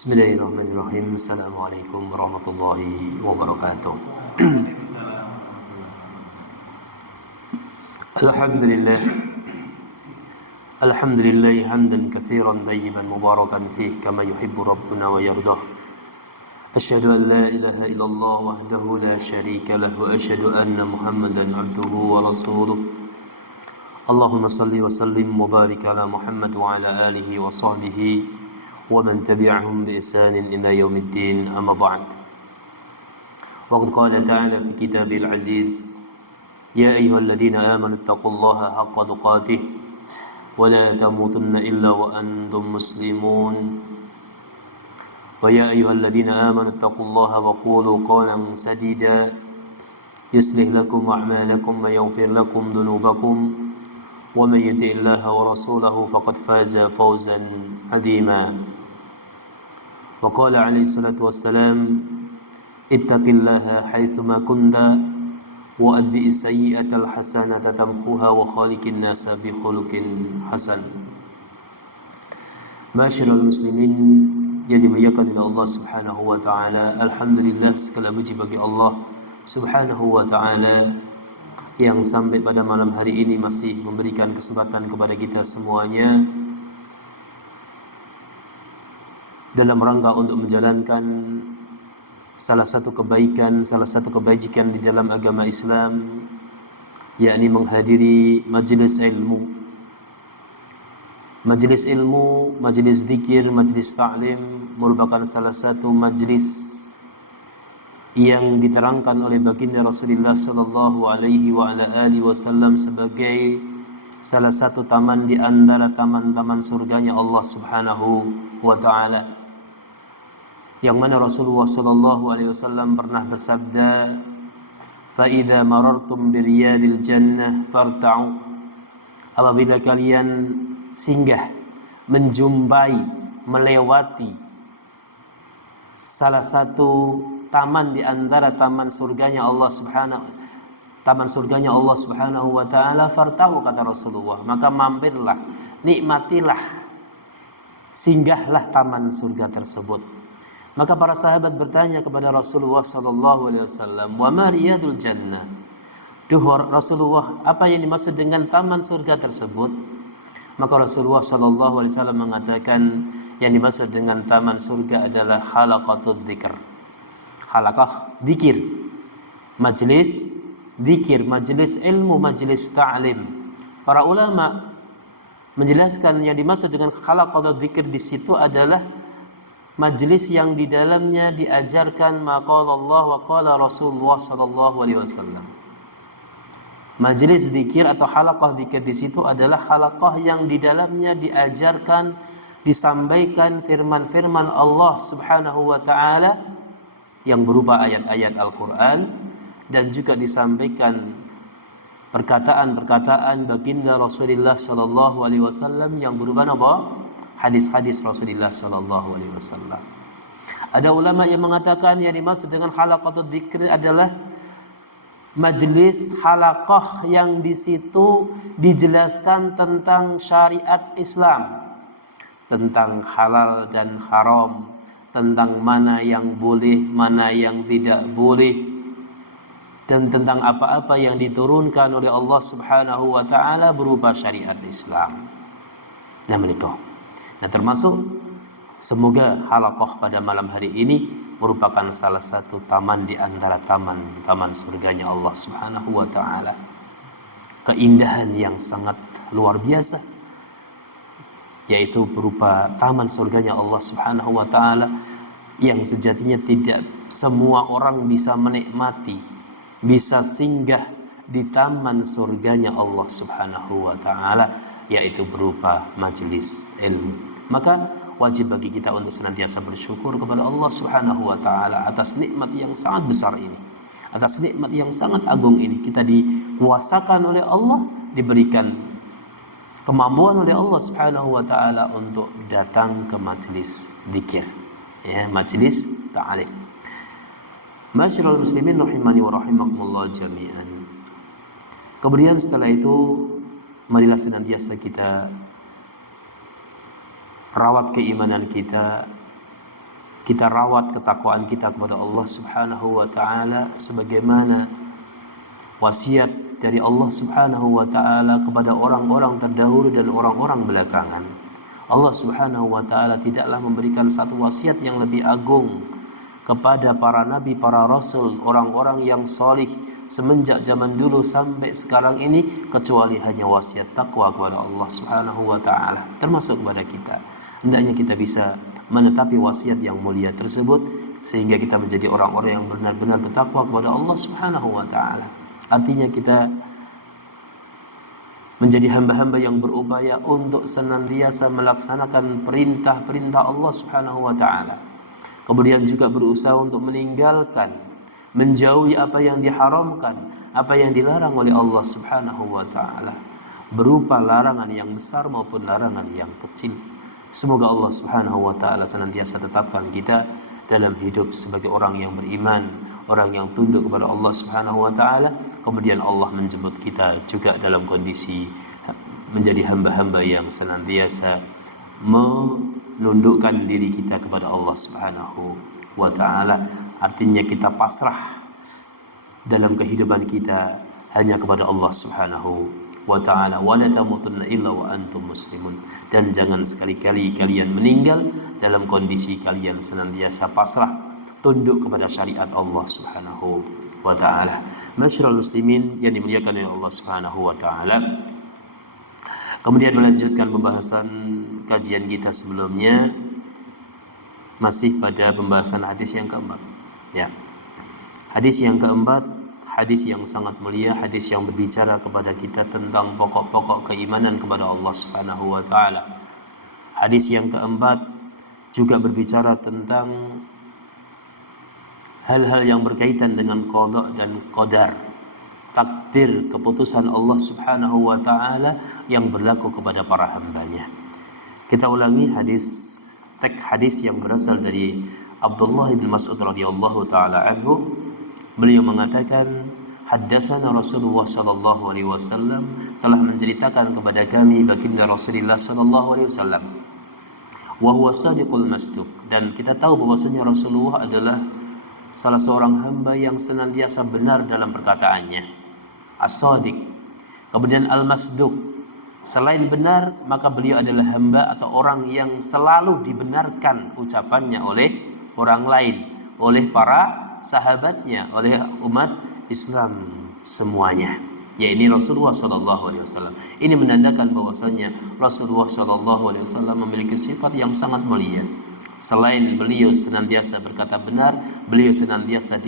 Bismillahirrahmanirrahim. Assalamualaikum warahmatullahi wabarakatuh. Alhamdulillah. Alhamdulillah hamdan katsiran tayyiban mubarakan fih kama yuhibbu rabbuna wa yardah. Asyhadu an la ilaha illallah wahdahu la syarika lah wa asyhadu anna Muhammadan abduhu wa rasuluh. Allahumma salli wa sallim wa barik ala Muhammad wa ala alihi wa sahbihi ومن تبعهم بإحسان إلى يوم الدين أما بعد وقد قال تعالى في كتابه العزيز يا أيها الذين آمنوا اتقوا الله حق تقاته ولا تموتن إلا وأنتم مسلمون ويا أيها الذين آمنوا اتقوا الله وقولوا قولا سديدا يصلح لكم أعمالكم ويغفر لكم ذنوبكم ومن يطع الله ورسوله فقد فاز فوزا عظيما وقال عليه الصلاة والسلام اتق الله حيثما كنت وأتبع السيئة الحسنة تمحوها وخالق الناس بخلق حسن. Masyarul muslimin yang dimuliakan oleh Allah Subhanahu wa taala, alhamdulillah segala puji bagi Allah Subhanahu wa taala yang sampai pada malam hari ini masih memberikan kesempatan kepada kita semuanya dalam rangka untuk menjalankan salah satu kebaikan, salah satu kebajikan di dalam agama Islam, yakni menghadiri majelis ilmu. Majelis ilmu, majelis zikir, majelis ta'lim merupakan salah satu majelis yang diterangkan oleh baginda Rasulullah sallallahu alaihi wa ala alihi wasallam sebagai salah satu taman di antara taman-taman surganya Allah Subhanahu wa taala. Yang mana Rasulullah sallallahu alaihi wasallam pernah bersabda, "Fa idza marartum bi riyadil jannah farta'u." Apabila kalian singgah, menjumpai, melewati salah satu taman di antara taman surganya Allah Subhanahu wa taala, farta'u kata Rasulullah, maka mampirlah, nikmatilah, singgahlah taman surga tersebut. Maka para sahabat bertanya kepada Rasulullah sallallahu alaihi wasallam, "Wa ma riyadul jannah?" Duh Rasulullah, apa yang dimaksud dengan taman surga tersebut? Maka Rasulullah sallallahu alaihi wasallam mengatakan, yang dimaksud dengan taman surga adalah halaqatul dzikr. Halaqah dzikir. Majelis dzikir, majelis ilmu, majelis ta'lim. Para ulama menjelaskan yang dimaksud dengan halaqatul dzikr di situ adalah majelis yang di dalamnya diajarkan maqala Allah wa qala Rasulullah sallallahu alaihi wasallam. Majelis zikir atau halaqah zikir di situ adalah halaqah yang di dalamnya diajarkan, disampaikan firman-firman Allah Subhanahu wa taala yang berupa ayat-ayat Al-Qur'an, dan juga disampaikan perkataan-perkataan baginda Rasulullah sallallahu alaihi wasallam yang berupa apa? Hadis-hadis Rasulullah sallallahu alaihi wasallam. Ada ulama yang mengatakan yang dimaksud dengan halaqatul dzikr adalah majelis halaqah yang di situ dijelaskan tentang syariat Islam, tentang halal dan haram, tentang mana yang boleh, mana yang tidak boleh, dan tentang apa-apa yang diturunkan oleh Allah Subhanahu wa taala berupa syariat Islam. Nah, termasuk semoga halaqah pada malam hari ini merupakan salah satu taman di antara taman-taman surganya Allah Subhanahu wa taala. Keindahan yang sangat luar biasa, yaitu berupa taman surganya Allah Subhanahu wa taala yang sejatinya tidak semua orang bisa menikmati, bisa singgah di taman surganya Allah Subhanahu wa taala, yaitu berupa majelis ilmu. Maka wajib bagi kita untuk senantiasa bersyukur kepada Allah Subhanahu wa taala atas nikmat yang sangat besar ini, atas nikmat yang sangat agung ini. Kita dikuasakan oleh Allah, diberikan kemampuan oleh Allah Subhanahu wa taala untuk datang ke majelis zikir, ya, majelis ta'lim. Masyarul muslimin rahimani wa rahimakumullah jami'an. Kemudian setelah itu, marilah senantiasa kita rawat keimanan kita, kita rawat ketakwaan kita kepada Allah Subhanahu wa taala sebagaimana wasiat dari Allah Subhanahu wa taala kepada orang-orang terdahulu dan orang-orang belakangan. Allah Subhanahu wa taala tidaklah memberikan satu wasiat yang lebih agung kepada para nabi, para rasul, orang-orang yang salih semenjak zaman dulu sampai sekarang ini kecuali hanya wasiat takwa kepada Allah Subhanahu wa taala, termasuk kepada kita. Hendaknya kita bisa menetapi wasiat yang mulia tersebut sehingga kita menjadi orang-orang yang benar-benar bertakwa kepada Allah Subhanahu wa taala. Artinya kita menjadi hamba-hamba yang berupaya untuk senantiasa melaksanakan perintah-perintah Allah Subhanahu wa taala. Kemudian juga berusaha untuk meninggalkan, menjauhi apa yang diharamkan, apa yang dilarang oleh Allah Subhanahu wa taala, berupa larangan yang besar maupun larangan yang kecil. Semoga Allah Subhanahu wa taala senantiasa tetapkan kita dalam hidup sebagai orang yang beriman, orang yang tunduk kepada Allah Subhanahu wa taala. Kemudian Allah menjemput kita juga dalam kondisi menjadi hamba-hamba yang senantiasa menundukkan diri kita kepada Allah Subhanahu wa taala. Artinya kita pasrah dalam kehidupan kita hanya kepada Allah Subhanahu wa ta'ala. Wa la tamutunna illa wa antum muslimun. Dan jangan sekali-kali kalian meninggal dalam kondisi kalian senantiasa pasrah tunduk kepada syariat Allah Subhanahu wa ta'ala. Masyarul muslimin yang dimuliakan oleh Allah Subhanahu wa ta'ala, kemudian melanjutkan pembahasan kajian kita sebelumnya, masih pada pembahasan hadis yang keempat. Ya, hadis yang keempat, hadis yang sangat mulia, hadis yang berbicara kepada kita tentang pokok-pokok keimanan kepada Allah Subhanahu wa taala. Hadis yang keempat juga berbicara tentang hal-hal yang berkaitan dengan qada dan qadar, takdir, keputusan Allah Subhanahu wa taala yang berlaku kepada para hambanya. Kita ulangi teks hadis yang berasal dari Abdullah bin Mas'ud radhiyallahu taala anhu. Beliau mengatakan, haddatsana Rasulullah sallallahu alaihi wasallam, telah menceritakan kepada kami baginda Rasulullah sallallahu alaihi wasallam, wa huwa sadiqul masduq, dan kita tahu bahwasanya Rasulullah adalah salah seorang hamba yang senantiasa benar dalam perkataannya, as-sadiq. Kemudian al-masduq, selain benar maka beliau adalah hamba atau orang yang selalu dibenarkan ucapannya oleh orang lain, oleh para sahabatnya, oleh umat Islam semuanya. Ya, ini Rasulullah sallallahu alaihi wasallam. Ini menandakan bahwasanya Rasulullah sallallahu alaihi wasallam memiliki sifat yang sangat mulia. Selain beliau senantiasa berkata benar, beliau senantiasa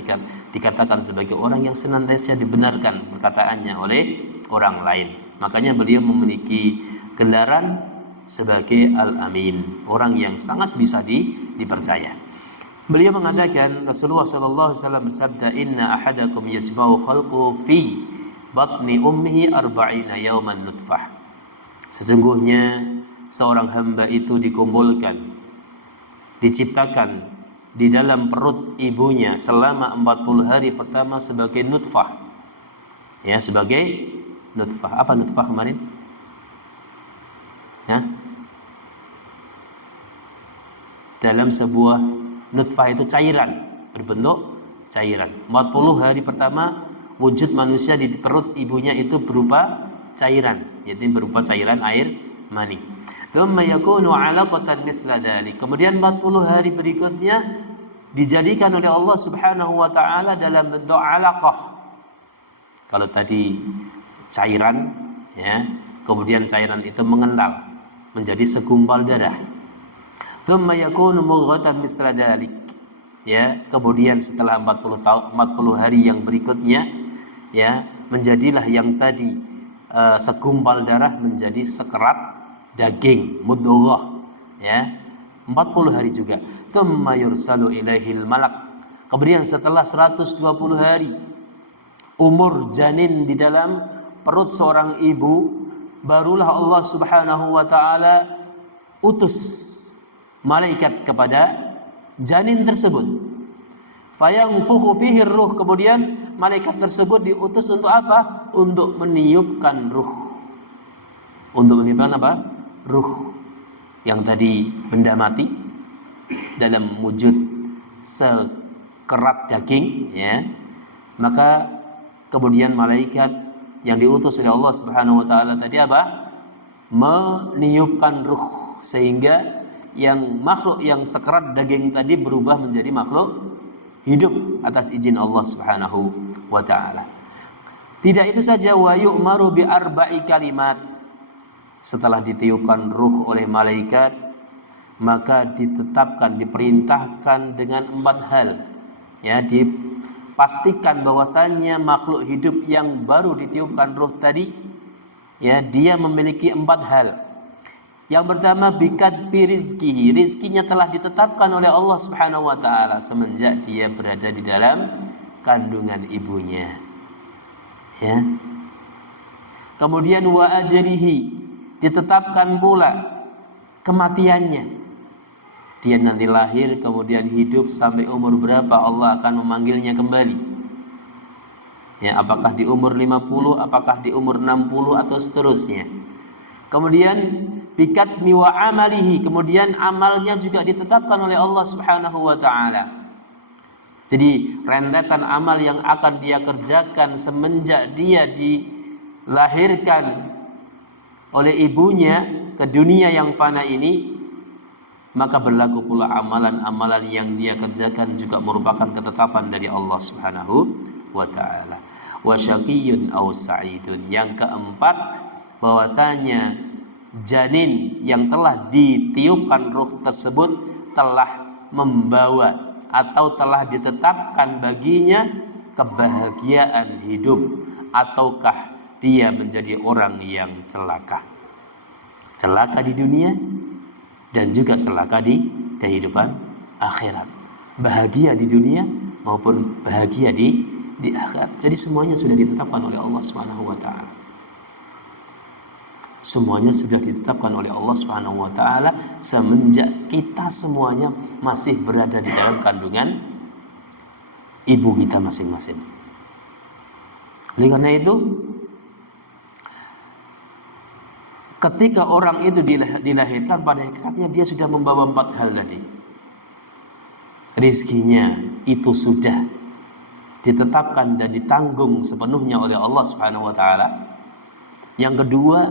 dikatakan sebagai orang yang senantiasa dibenarkan perkataannya oleh orang lain. Makanya beliau memiliki gelaran sebagai Al-Amin, orang yang sangat bisa dipercaya. Beliau mengatakan, Rasulullah sallallahu alaihi wasallam bersabda, inna ahadakum yajba'u khalquhu fi batni ummihi arba'ina yawman nutfah. Sesungguhnya seorang hamba itu dikumpulkan, diciptakan di dalam perut ibunya selama 40 hari pertama sebagai nutfah. Ya, sebagai nutfah. Apa nutfah kemarin? Ya. Dalam sebuah nutfah itu cairan, berbentuk cairan. 40 hari pertama wujud manusia di perut ibunya itu berupa cairan, yaitu berupa cairan air mani. Tsumma yakunu 'alaqatan misla dzalik. Kemudian 40 hari berikutnya dijadikan oleh Allah Subhanahu wa taala dalam bentuk 'alaqah. Kalau tadi cairan, ya, kemudian cairan itu mengental menjadi segumpal darah. Tsumma yakunu mudghatan misla dzalik. Ya, kemudian setelah 40 hari yang berikutnya, ya, menjadilah yang tadi segumpal darah menjadi sekerat daging, mudghah, ya. 40 hari juga. Tsumma yursalu ilaihil malak. Kemudian setelah 120 hari umur janin di dalam perut seorang ibu, barulah Allah Subhanahu wa taala utus malaikat kepada janin tersebut. Fayanfukhu fihi ruh. Kemudian malaikat tersebut diutus untuk apa? Untuk meniupkan ruh. Untuk meniupkan apa? Ruh. Yang tadi benda mati dalam wujud sekerat daging, ya, maka kemudian malaikat yang diutus oleh Allah Subhanahu wa taala tadi apa? Meniupkan ruh, sehingga yang makhluk yang sekerat daging tadi berubah menjadi makhluk hidup atas izin Allah Subhanahu wa taala. Tidak itu saja, wa yu'maru bi arba'i kalimat. Setelah ditiupkan ruh oleh malaikat, maka ditetapkan, diperintahkan dengan 4 hal. Ya, dipastikan bahwasannya makhluk hidup yang baru ditiupkan ruh tadi, ya, dia memiliki 4 hal. Yang pertama, bikat birizkihi, rizkinya telah ditetapkan oleh Allah Subhanahu wa taala semenjak dia berada di dalam kandungan ibunya. Ya. Kemudian wa ajrihi, ditetapkan pula kematiannya. Dia nanti lahir kemudian hidup sampai umur berapa Allah akan memanggilnya kembali. Ya, apakah di umur 50, apakah di umur 60 atau seterusnya. Kemudian bikatmi wa amalihi, kemudian amalnya juga ditetapkan oleh Allah Subhanahu wa taala. Jadi rentetan amal yang akan dia kerjakan semenjak dia dilahirkan oleh ibunya ke dunia yang fana ini, maka berlaku pula amalan-amalan yang dia kerjakan juga merupakan ketetapan dari Allah Subhanahu wa taala. Wa syaqiyyun aw sa'idun. Yang keempat, bahwasanya janin yang telah ditiupkan ruh tersebut telah membawa atau telah ditetapkan baginya kebahagiaan hidup, ataukah dia menjadi orang yang celaka di dunia dan juga celaka di kehidupan akhirat, bahagia di dunia maupun bahagia di akhirat. Jadi semuanya sudah ditetapkan oleh Allah Subhanahu wa taala. Semuanya sudah ditetapkan oleh Allah Subhanahu wa taala semenjak kita semuanya masih berada di dalam kandungan ibu kita masing-masing. Oleh karena itu, ketika orang itu dilahirkan, pada hakikatnya dia sudah membawa 4 hal tadi. Rizkinya itu sudah ditetapkan dan ditanggung sepenuhnya oleh Allah Subhanahu wa taala. Yang kedua,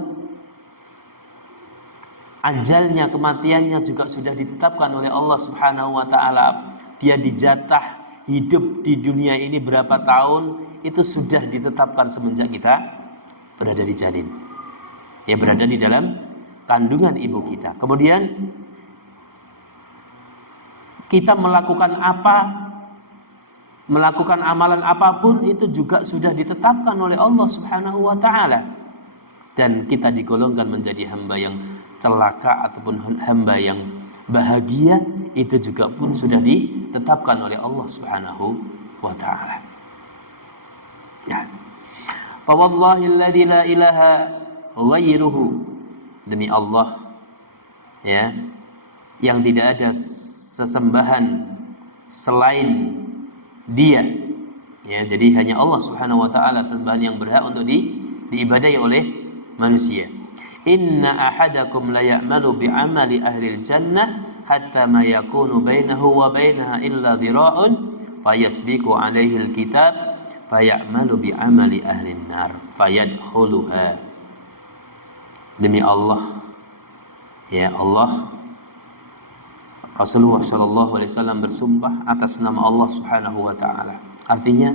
ajalnya, kematiannya juga sudah ditetapkan oleh Allah Subhanahu wa taala. Dia dijatah hidup di dunia ini berapa tahun, itu sudah ditetapkan semenjak kita berada di janin. Ya, berada di dalam kandungan ibu kita. Kemudian kita melakukan amalan apapun itu juga sudah ditetapkan oleh Allah Subhanahu wa taala. Dan kita digolongkan menjadi hamba yang celaka ataupun hamba yang bahagia, itu juga pun sudah ditetapkan oleh Allah Subhanahu wa taala. Ya. Fa wallahi alladzi la ilaha ghairuhu, demi Allah, ya, yang tidak ada sesembahan selain Dia. Ya, jadi hanya Allah Subhanahu wa taala sembahan yang berhak untuk diibadahi oleh manusia. Inna ahadakum la ya'malu bi'amali ahlil jannah hatta ma yakunu bainahu wa bainaha illa dhira'un fayasbiqu alaihi alkitab faya'malu bi'amali ahlin nar fayadkhuluha. Demi Allah, ya Allah, Rasulullah sallallahu alaihi wasallam bersumpah atas nama Allah Subhanahu wa taala. Artinya,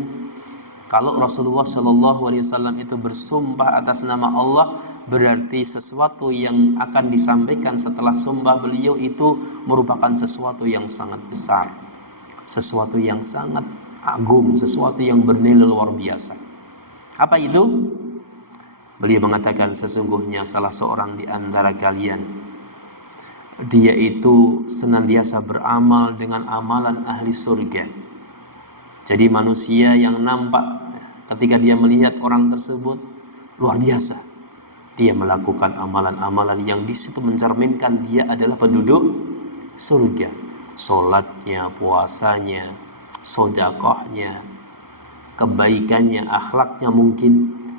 kalau Rasulullah sallallahu alaihi wasallam itu bersumpah atas nama Allah, berarti sesuatu yang akan disampaikan setelah sumpah beliau itu merupakan sesuatu yang sangat besar, sesuatu yang sangat agung, sesuatu yang bernilai luar biasa. Apa itu? Beliau mengatakan, sesungguhnya salah seorang di antara kalian, dia itu senantiasa beramal dengan amalan ahli surga. Jadi manusia yang nampak ketika dia melihat orang tersebut luar biasa, dia melakukan amalan-amalan yang di situ mencerminkan dia adalah penduduk surga. Salatnya, puasanya, sedekahnya, kebaikannya, akhlaknya mungkin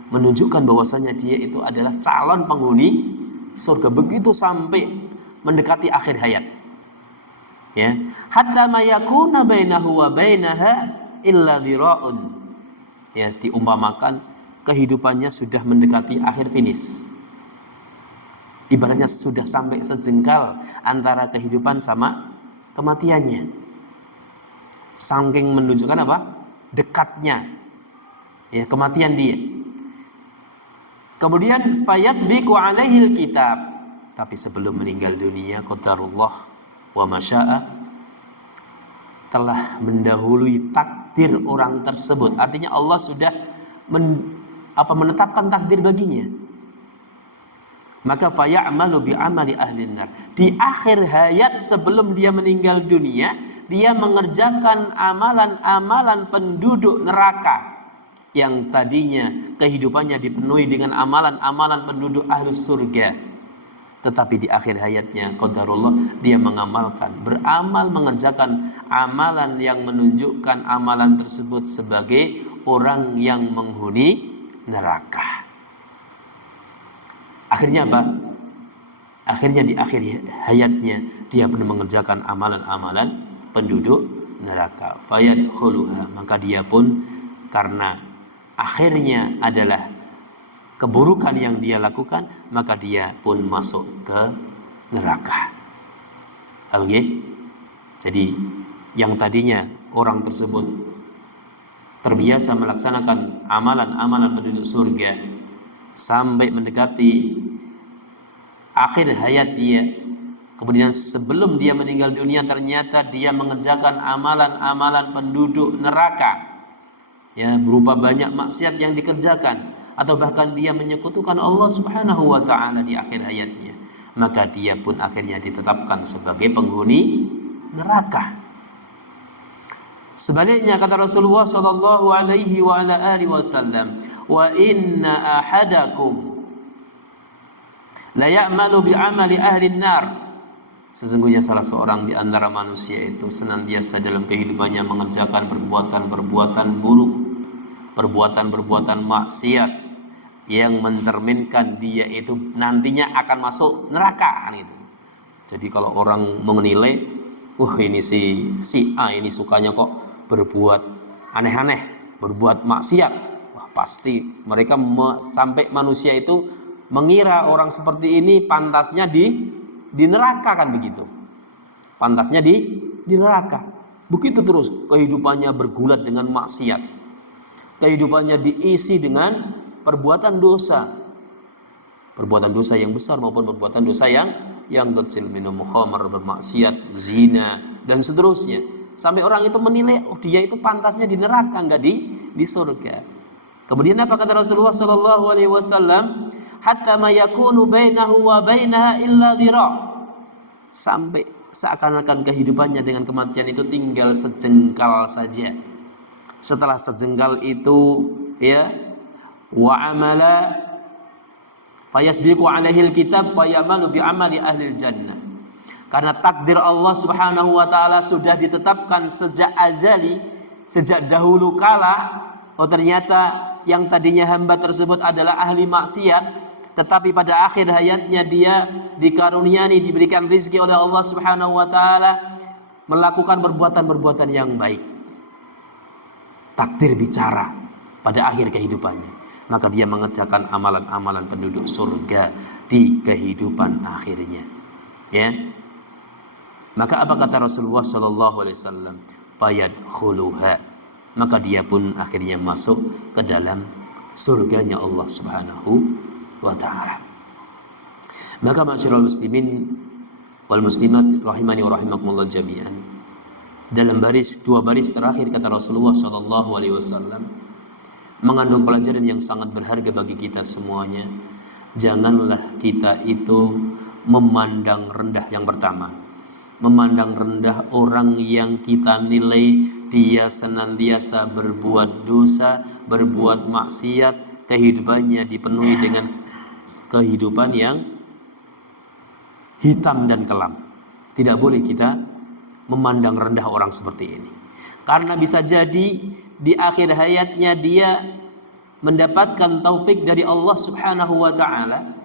menunjukkan bahwasanya dia itu adalah calon penghuni surga begitu sampai mendekati akhir hayat. Ya, hatta ma yakuna bainahu wa bainaha illa dhira'un. Ya, diumpamakan kehidupannya sudah mendekati akhir finish. Ibaratnya sudah sampai sejengkal antara kehidupan sama kematiannya. Saking menunjukkan apa? Dekatnya ya kematian dia. Kemudian fayasbiqu alaihil kitab. Tapi sebelum meninggal dunia, qadarullah wa masya'a, telah mendahului takdir orang tersebut. Artinya Allah sudah menetapkan takdir baginya. Maka fayamalu bi'amali ahlin nar. Di akhir hayat sebelum dia meninggal dunia, dia mengerjakan amalan-amalan penduduk neraka yang tadinya kehidupannya dipenuhi dengan amalan-amalan penduduk ahlus surga. Tetapi di akhir hayatnya, qadarullah, dia beramal mengerjakan amalan yang menunjukkan amalan tersebut sebagai orang yang menghuni neraka. Akhirnya apa? Akhirnya di akhir hayatnya dia pun mengerjakan amalan-amalan penduduk neraka. Fayadkhuluha, maka dia pun karena akhirnya adalah keburukan yang dia lakukan, maka dia pun masuk ke neraka. Okay? Jadi yang tadinya orang tersebut terbiasa melaksanakan amalan-amalan penduduk surga sampai mendekati akhir hayat dia, kemudian sebelum dia meninggal dunia ternyata dia mengerjakan amalan-amalan penduduk neraka, ya, berupa banyak maksiat yang dikerjakan, atau bahkan dia menyekutukan Allah Subhanahu wa ta'ala di akhir hayatnya, maka dia pun akhirnya ditetapkan sebagai penghuni neraka. Sebaliknya kata Rasulullah sallallahu alaihi wa ala alihi wasallam, wa inna ahadakum la ya'malu bi'amali ahli nar. Sesungguhnya salah seorang di antara manusia itu senantiasa dalam kehidupannya mengerjakan perbuatan-perbuatan buruk, perbuatan-perbuatan maksiat yang mencerminkan dia itu nantinya akan masuk neraka kan itu. Jadi kalau orang menilai, ini si A ini sukanya kok berbuat aneh-aneh, berbuat maksiat, wah pasti mereka sampai manusia itu mengira orang seperti ini pantasnya di neraka kan begitu. Pantasnya di neraka. Begitu terus kehidupannya bergulat dengan maksiat. Kehidupannya diisi dengan perbuatan dosa yang besar maupun perbuatan dosa yang kecil, minum khamar, bermaksiat, zina dan seterusnya, sampai orang itu menilai dia itu pantasnya di neraka, enggak di surga. Kemudian apa kata Rasulullah sallallahu alaihi wasallam, hatta ma yakunu bainahu wa bainaha illa dhira', sampai seakan-akan kehidupannya dengan kematian itu tinggal sejengkal saja. Setelah sejengkal itu, ya, wa amala fayasbiqu alaihil kitab fayamalu bi'amali ahlil jannah. Karena takdir Allah Subhanahu wa ta'ala sudah ditetapkan sejak azali, sejak dahulu kala. Ternyata yang tadinya hamba tersebut adalah ahli maksiat, tetapi pada akhir hayatnya dia dikaruniai, diberikan rezeki oleh Allah Subhanahu wa ta'ala melakukan perbuatan-perbuatan yang baik. Takdir bicara pada akhir kehidupannya, maka dia mengerjakan amalan-amalan penduduk surga di kehidupan akhirnya. Ya. Maka apa kata Rasulullah sallallahu alaihi wasallam? Fayadkhuluha. Maka dia pun akhirnya masuk ke dalam surganya Allah Subhanahu wa taala. Maka masyarul muslimin wal muslimat rahimani wa rahimakumullah jami'an, dalam dua baris terakhir kata Rasulullah sallallahu alaihi wasallam mengandung pelajaran yang sangat berharga bagi kita semuanya. Janganlah kita itu memandang rendah, yang pertama, memandang rendah orang yang kita nilai dia senantiasa berbuat dosa, berbuat maksiat, kehidupannya dipenuhi dengan kehidupan yang hitam dan kelam. Tidak boleh kita memandang rendah orang seperti ini, karena bisa jadi di akhir hayatnya dia mendapatkan taufik dari Allah Subhanahu wa ta'ala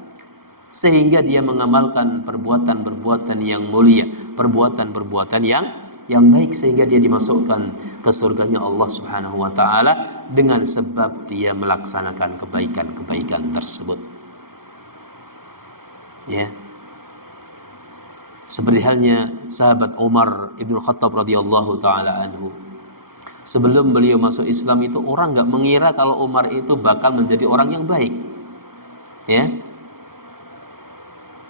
sehingga dia mengamalkan perbuatan-perbuatan yang mulia, perbuatan-perbuatan yang baik sehingga dia dimasukkan ke surganya Allah Subhanahu wa taala dengan sebab dia melaksanakan kebaikan-kebaikan tersebut. Ya. Seperti halnya sahabat Umar Ibn Khattab radhiyallahu taala anhu. Sebelum beliau masuk Islam itu orang nggak mengira kalau Umar itu bakal menjadi orang yang baik. Ya.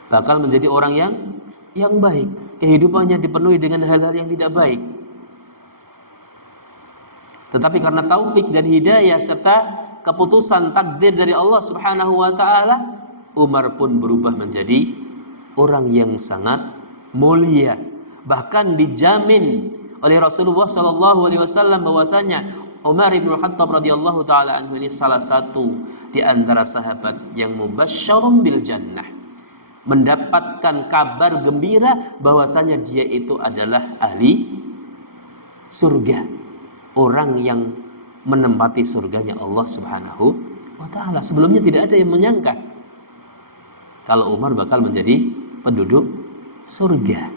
Bakal menjadi orang yang baik. Kehidupannya dipenuhi dengan hal-hal yang tidak baik. Tetapi karena taufik dan hidayah serta keputusan takdir dari Allah Subhanahu wa taala, Umar pun berubah menjadi orang yang sangat mulia. Bahkan dijamin oleh Rasulullah sallallahu alaihi wasallam bahwasanya Umar bin Khattab radhiyallahu taala anhu ini salah satu di antara sahabat yang mubasysyarun bil jannah, mendapatkan kabar gembira bahwasanya dia itu adalah ahli surga, orang yang menempati surganya Allah Subhanahu wa taala. Sebelumnya tidak ada yang menyangka kalau Umar bakal menjadi penduduk surga.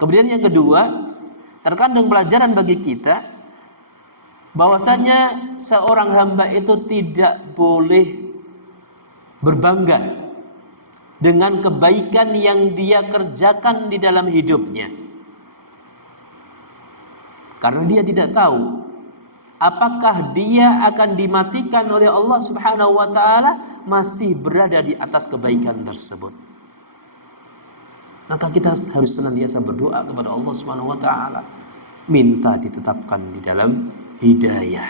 Kemudian yang kedua, terkandung pelajaran bagi kita bahwasanya seorang hamba itu tidak boleh berbangga dengan kebaikan yang dia kerjakan di dalam hidupnya. Karena dia tidak tahu apakah dia akan dimatikan oleh Allah Subhanahu wa taala masih berada di atas kebaikan tersebut. Maka kita harus senantiasa berdoa kepada Allah Subhanahu wa taala, minta ditetapkan di dalam hidayah,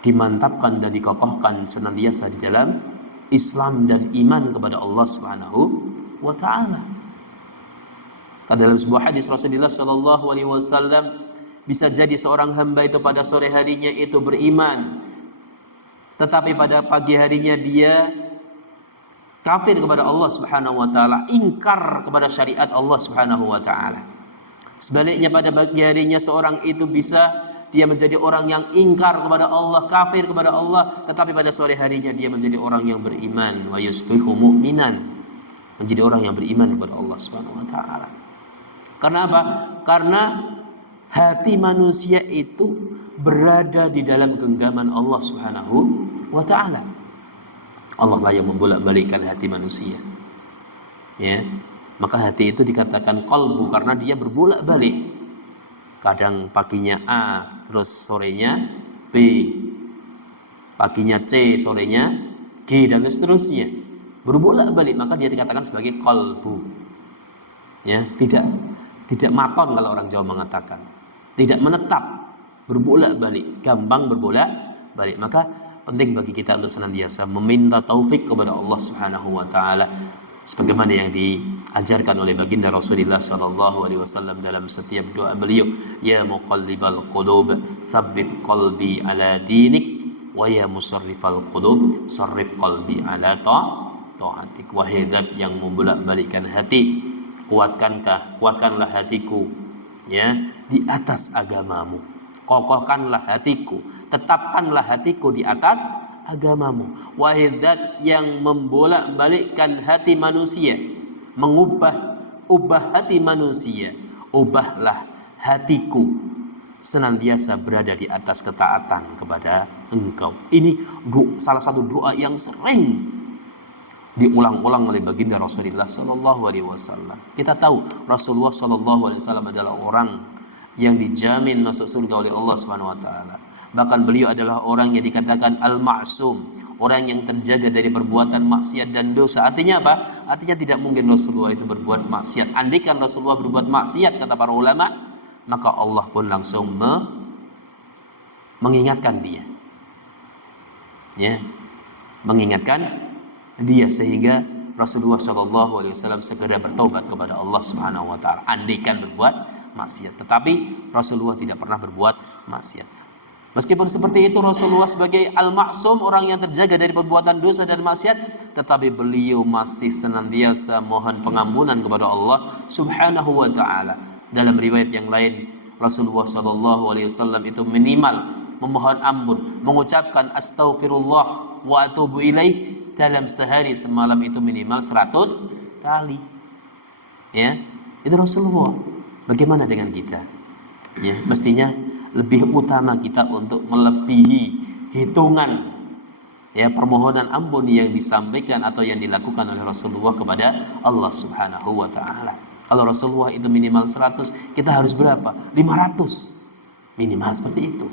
dimantapkan dan dikokohkan senantiasa di dalam Islam dan iman kepada Allah Subhanahu wa taala. Karena dalam sebuah hadis Rasulullah sallallahu alaihi wasallam, bisa jadi seorang hamba itu pada sore harinya itu beriman, tetapi pada pagi harinya dia kafir kepada Allah Subhanahu wa taala, ingkar kepada syariat Allah Subhanahu wa taala. Sebaliknya pada pagi harinya seorang itu bisa dia menjadi orang yang ingkar kepada Allah, kafir kepada Allah, tetapi pada sore harinya dia menjadi orang yang beriman, wa yusbihu mu'minan, menjadi orang yang beriman kepada Allah Subhanahu wa taala. Karena apa? Karena hati manusia itu berada di dalam genggaman Allah Subhanahu wa taala. Allah lah yang membolak-balikkan hati manusia. Ya. Maka hati itu dikatakan qalbu karena dia berbolak-balik. Kadang paginya A, terus sorenya B. Paginya C, sorenya G, dan seterusnya. Berbolak-balik, maka dia dikatakan sebagai qalbu. Ya, tidak maton kalau orang Jawa mengatakan. Tidak menetap, berbolak-balik, gampang berbolak-balik. Maka penting bagi kita untuk senantiasa meminta taufik kepada Allah Subhanahu wa taala sebagaimana yang diajarkan oleh baginda Rasulullah sallallahu alaihi wasallam dalam setiap doa beliau, ya muqallibal qulub tsabbit qalbi ala dinik wa ya musarrifal qulub sarrif qalbi ala ta'atik. Wahai zat yang membolak-balikkan hati, kuatkanlah hatiku ya di atas agamamu. Kokohkanlah hatiku, tetapkanlah hatiku di atas agamamu. Wahai zat yang membolak-balikkan hati manusia, ubah hati manusia, ubahlah hatiku senantiasa berada di atas ketaatan kepada Engkau. Ini salah satu doa yang sering diulang-ulang oleh baginda Rasulullah sallallahu alaihi wasallam. Kita tahu Rasulullah sallallahu alaihi wasallam adalah orang yang dijamin masuk surga oleh Allah Subhanahu wa taala. Bahkan beliau adalah orang yang dikatakan al-ma'sum, orang yang terjaga dari perbuatan maksiat dan dosa. Artinya apa? Artinya tidak mungkin Rasulullah itu berbuat maksiat. Andaikan Rasulullah berbuat maksiat, kata para ulama, maka Allah pun langsung mengingatkan dia. Ya. Mengingatkan dia sehingga Rasulullah sallallahu alaihi wasallam segera bertaubat kepada Allah Subhanahu wa taala. Andaikan berbuat maksiat, tetapi Rasulullah tidak pernah berbuat maksiat. Meskipun seperti itu Rasulullah sebagai al-ma'sum, orang yang terjaga dari perbuatan dosa dan maksiat, tetapi beliau masih senantiasa mohon pengampunan kepada Allah Subhanahu wa taala. Dalam riwayat yang lain Rasulullah sallallahu alaihi wasallam itu minimal memohon ampun, mengucapkan astaghfirullah wa atubu ilaih dalam sehari semalam itu minimal 100 kali. Ya, itu Rasulullah. Bagaimana dengan kita? Ya, mestinya lebih utama kita untuk melebihi hitungan ya permohonan ampun yang disampaikan atau yang dilakukan oleh Rasulullah kepada Allah Subhanahu wa taala. Kalau Rasulullah itu minimal 100, kita harus berapa? 500. Minimal seperti itu.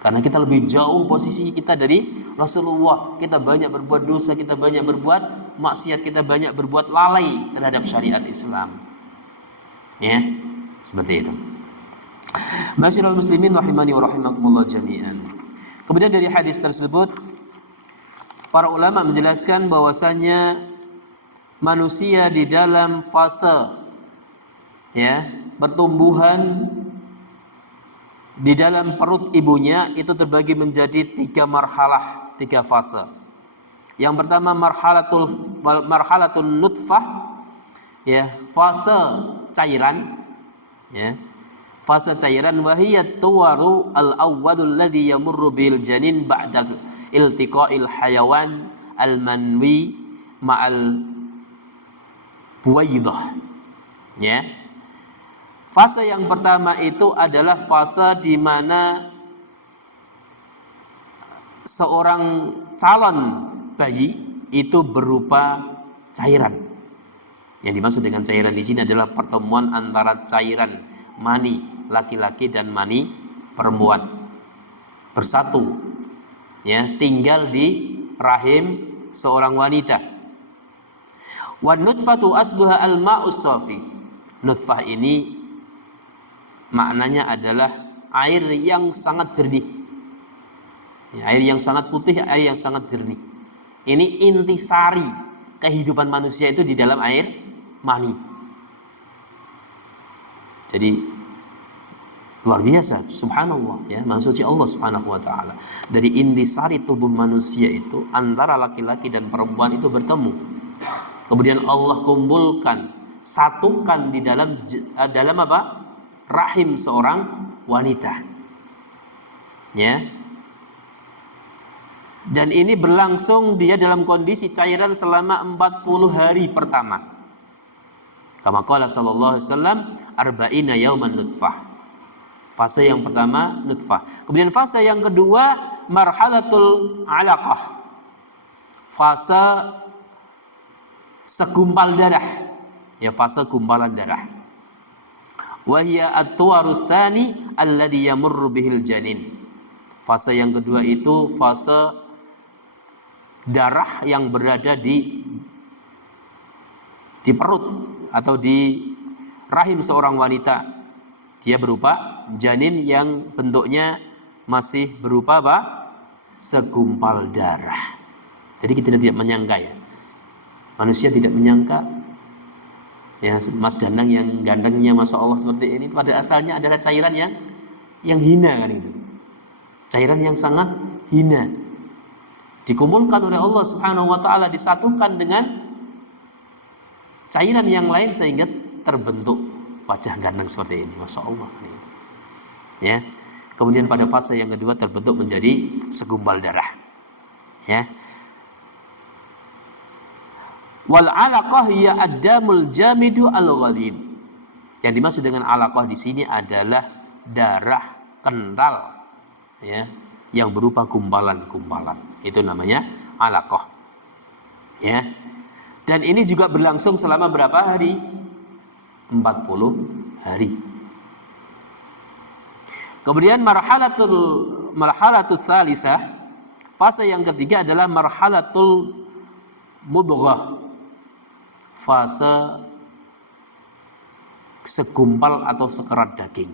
Karena kita lebih jauh posisi kita dari Rasulullah. Kita banyak berbuat dosa, kita banyak berbuat maksiat, kita banyak berbuat lalai terhadap syariat Islam. Ya, seperti itu. Masyiral muslimin rahimani wa rahimakumullah jami'an. Kemudian dari hadis tersebut para ulama menjelaskan bahwasanya manusia di dalam fase ya pertumbuhan di dalam perut ibunya itu terbagi menjadi 3 marhalah, 3 fase. Yang pertama marhalatun nutfah ya, fase cairan ya. Fase cairan wahiyat tuwaru al-awwalul ladzi yamurru bil janin ba'da iltiqa'il hayawan al-manwi ma'al buwaidah. Ya. Fase yang pertama itu adalah fase di mana seorang calon bayi itu berupa cairan. Yang dimaksud dengan cairan di sini adalah pertemuan antara cairan mani laki-laki dan mani perempuan bersatu, ya, tinggal di rahim seorang wanita. Wan nutfatu asluha al-ma'us safi. Nutfah ini maknanya adalah air yang sangat jernih, ya, air yang sangat putih, air yang sangat jernih. Ini intisari kehidupan manusia itu di dalam air mani. Jadi luar biasa, subhanallah ya, maha suci Allah subhanahu wa ta'ala. Dari intisari tubuh manusia itu antara laki-laki dan perempuan itu bertemu. Kemudian Allah kumpulkan, satukan di dalam apa? Rahim seorang wanita. Ya. Dan ini berlangsung dia dalam kondisi cairan selama 40 hari pertama. Kama qala sallallahu alaihi wasallam, arba'ina yauman nutfah. Fase yang pertama nutfah. Kemudian fase yang kedua marhalatul alaqah. Fase segumpal darah. Ya, fase gumpalan darah. Wa hiya at-tuwarus tsani alladhi yamurru bihil janin. Fase yang kedua itu fase darah yang berada di perut atau di rahim seorang wanita. Dia berupa janin yang bentuknya masih berupa apa? Segumpal darah. Jadi kita tidak menyangka ya. Manusia tidak menyangka ya, Mas Danang yang gantengnya Masya Allah seperti ini pada asalnya adalah cairan yang hina kan itu. Cairan yang sangat hina. Dikumpulkan oleh Allah Subhanahu wa taala, disatukan dengan cairan yang lain sehingga terbentuk wajah ganteng seperti ini. Masya Allah. Ya. Kemudian pada fase yang kedua terbentuk menjadi segumpal darah. Ya. Wal alaqah hiya ad-damul jamidu al-ghalid. Yang dimaksud dengan alaqah di sini adalah darah kental ya, yang berupa gumpalan-gumpalan. Itu namanya alaqah. Ya. Dan ini juga berlangsung selama berapa hari? 40 hari. Kemudian marhalatul tsalisah, fase yang ketiga adalah marhalatul mudghah. Fase segumpal atau sekerat daging.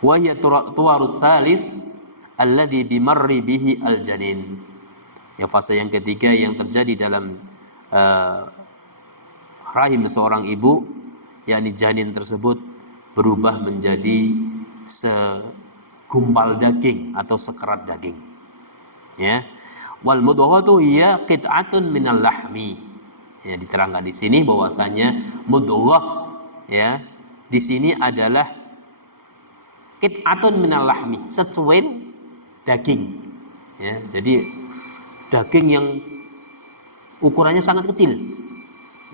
Wa hiya tuwarus salis alladhi bimarri bihi aljanin. Ya, fase yang ketiga yang terjadi dalam rahim seorang ibu, yakni janin tersebut berubah menjadi segumpal daging atau sekerat daging. Ya. Wal mudghatu hiya qit'atun minal lahmi. Ya, diterangkan di sini bahwasanya mudghah ya di sini adalah qit'atun minal lahmi, secuil daging. Ya, jadi daging yang ukurannya sangat kecil,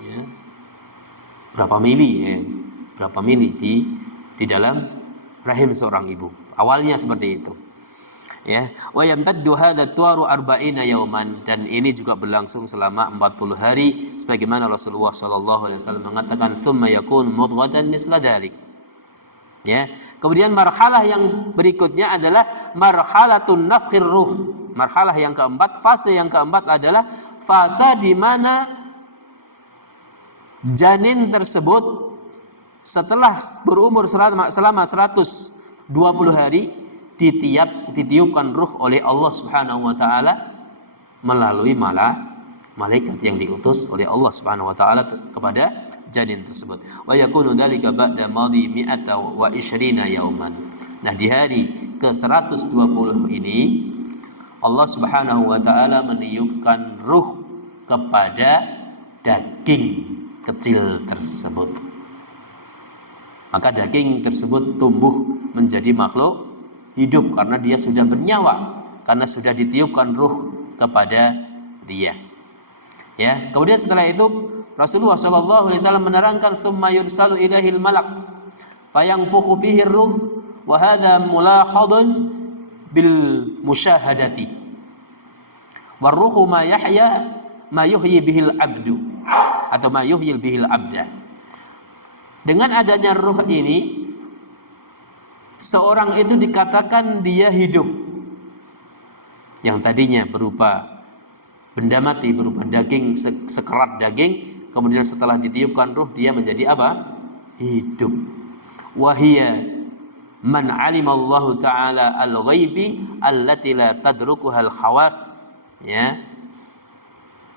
ya. Berapa mili di dalam rahim seorang ibu. Awalnya seperti itu. Ya, wa yamtaddu hadha tuwaru arba'ina yauman, dan ini juga berlangsung selama 40 hari sebagaimana Rasulullah sallallahu alaihi wasallam mengatakan summa yakun mudghatan misla dzalik. Ya, kemudian marhalah yang berikutnya adalah marhalatun nafkhir ruh. Marhalah yang keempat, fase yang keempat adalah fase di mana janin tersebut setelah berumur selama 120 hari ditiupkan ruh oleh Allah Subhanahu wa taala melalui malaikat yang diutus oleh Allah Subhanahu wa taala kepada janin tersebut. Wa yakunu dzalika ba'da madhi 120 yauman. Nah, di hari ke-120 ini Allah Subhanahu wa taala meniupkan ruh kepada daging kecil tersebut. Maka daging tersebut tumbuh menjadi makhluk hidup karena dia sudah bernyawa, karena sudah ditiupkan ruh kepada dia. Ya, kemudian setelah itu Rasulullah sallallahu alaihi wasallam menerangkan summa yursalu ilaihil malak fayanfukhu fihi ruh wa hadha mulahadun bil musyahadati warruhu ma yahya ma yuhyi bihil abdu atau ma yuhyi bihil abda. Dengan adanya ruh ini, seorang itu dikatakan dia hidup. Yang tadinya berupa benda mati, berupa daging, sekerat daging, kemudian setelah ditiupkan ruh dia menjadi apa? Hidup. Wahia man alimallahu ta'ala al-ghaibi allati la tadrukuha al-khawas. Ya.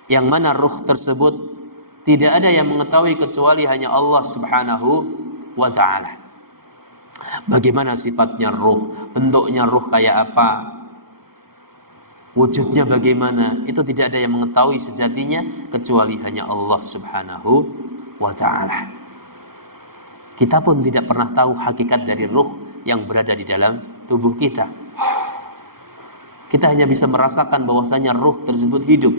Yang mana ruh tersebut tidak ada yang mengetahui kecuali hanya Allah Subhanahu wa ta'ala. Bagaimana sifatnya ruh, bentuknya ruh kayak apa, wujudnya bagaimana, itu tidak ada yang mengetahui sejatinya kecuali hanya Allah Subhanahu wa ta'ala. Kita pun tidak pernah tahu hakikat dari ruh yang berada di dalam tubuh kita. Kita hanya bisa merasakan bahwasanya ruh tersebut hidup.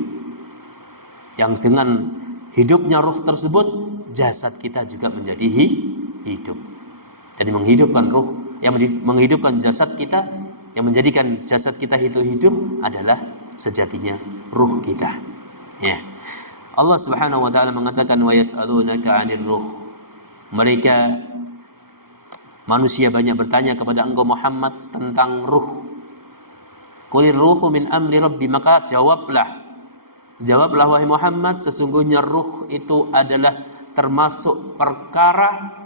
Yang dengan hidupnya ruh tersebut, jasad kita juga menjadi hidup. Jadi menghidupkan ruh, yang menghidupkan jasad kita, yang menjadikan jasad kita itu hidup adalah sejatinya ruh kita. Ya. Allah Subhanahu wa taala mengatakan wa yas'alunaka 'anil ruh. Mereka manusia banyak bertanya kepada engkau Muhammad tentang ruh. Qulir ruhu min amri rabbi, maka jawablah wahai Muhammad, sesungguhnya ruh itu adalah termasuk perkara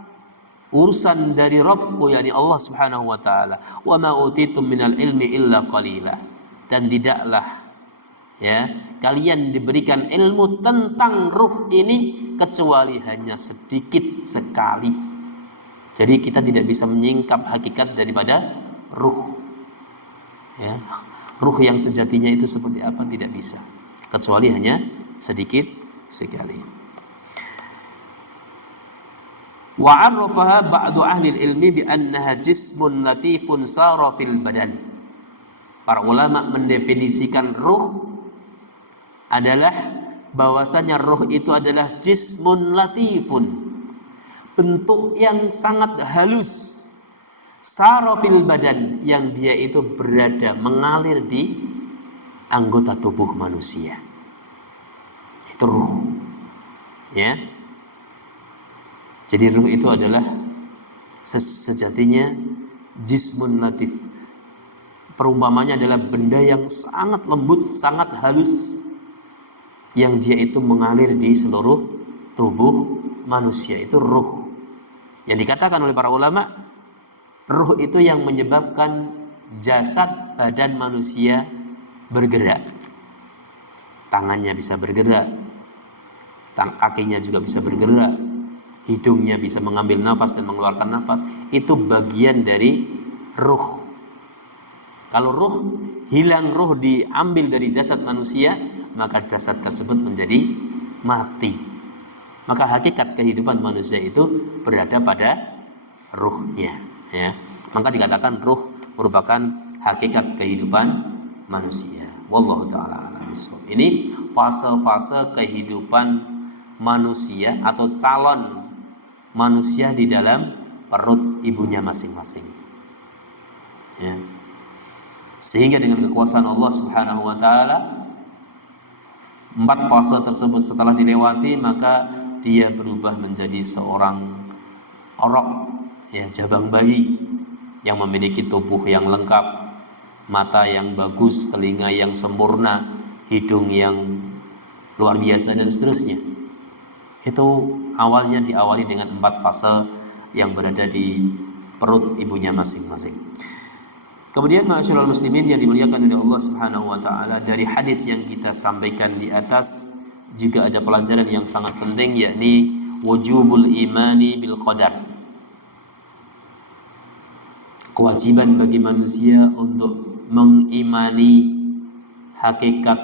urusan dari Rabbku, yakni Allah Subhanahu wa taala. Wa ma utitum minal ilmi illa qalila. Dan tidaklah ya kalian diberikan ilmu tentang ruh ini kecuali hanya sedikit sekali. Jadi kita tidak bisa menyingkap hakikat daripada ruh. Ya, ruh yang sejatinya itu seperti apa tidak bisa, kecuali hanya sedikit sekali. Wa 'arrafaha ba'du ahli ilmi bi annaha jismun latifun sara fil badan. Para ulama mendefinisikan ruh adalah bahwasanya ruh itu adalah jismun latifun, bentuk yang sangat halus, sara fil badan, yang dia itu berada mengalir di anggota tubuh manusia. Itu ruh. Ya. Jadi ruh itu adalah sejatinya jismun latif. Perumpamanya adalah benda yang sangat lembut, sangat halus, yang dia itu mengalir di seluruh tubuh manusia. Itu ruh. Yang dikatakan oleh para ulama, ruh itu yang menyebabkan jasad badan manusia bergerak. Tangannya bisa bergerak, kakinya juga bisa bergerak, hidungnya bisa mengambil nafas dan mengeluarkan nafas. Itu bagian dari ruh. Kalau hilang ruh diambil dari jasad manusia, maka jasad tersebut menjadi mati. Maka hakikat kehidupan manusia itu berada pada ruhnya. Ya. Maka dikatakan ruh merupakan hakikat kehidupan manusia. Wallahu ta'ala a'lam. bisawab. Ini fase-fase kehidupan manusia atau calon manusia di dalam perut ibunya masing-masing. Ya. Sehingga dengan kekuasaan Allah Subhanahu wa taala, 4 fase tersebut setelah dilewati, maka dia berubah menjadi seorang orok, ya, jabang bayi yang memiliki tubuh yang lengkap, mata yang bagus, telinga yang sempurna, hidung yang luar biasa, dan seterusnya. Itu awalnya diawali dengan 4 fase yang berada di perut ibunya masing-masing. Kemudian ma'asyiral muslimin yang dimuliakan oleh Allah Subhanahu wa taala, dari hadis yang kita sampaikan di atas juga ada pelajaran yang sangat penting, yakni wujubul imani bil qadar. Kewajiban bagi manusia untuk mengimani hakikat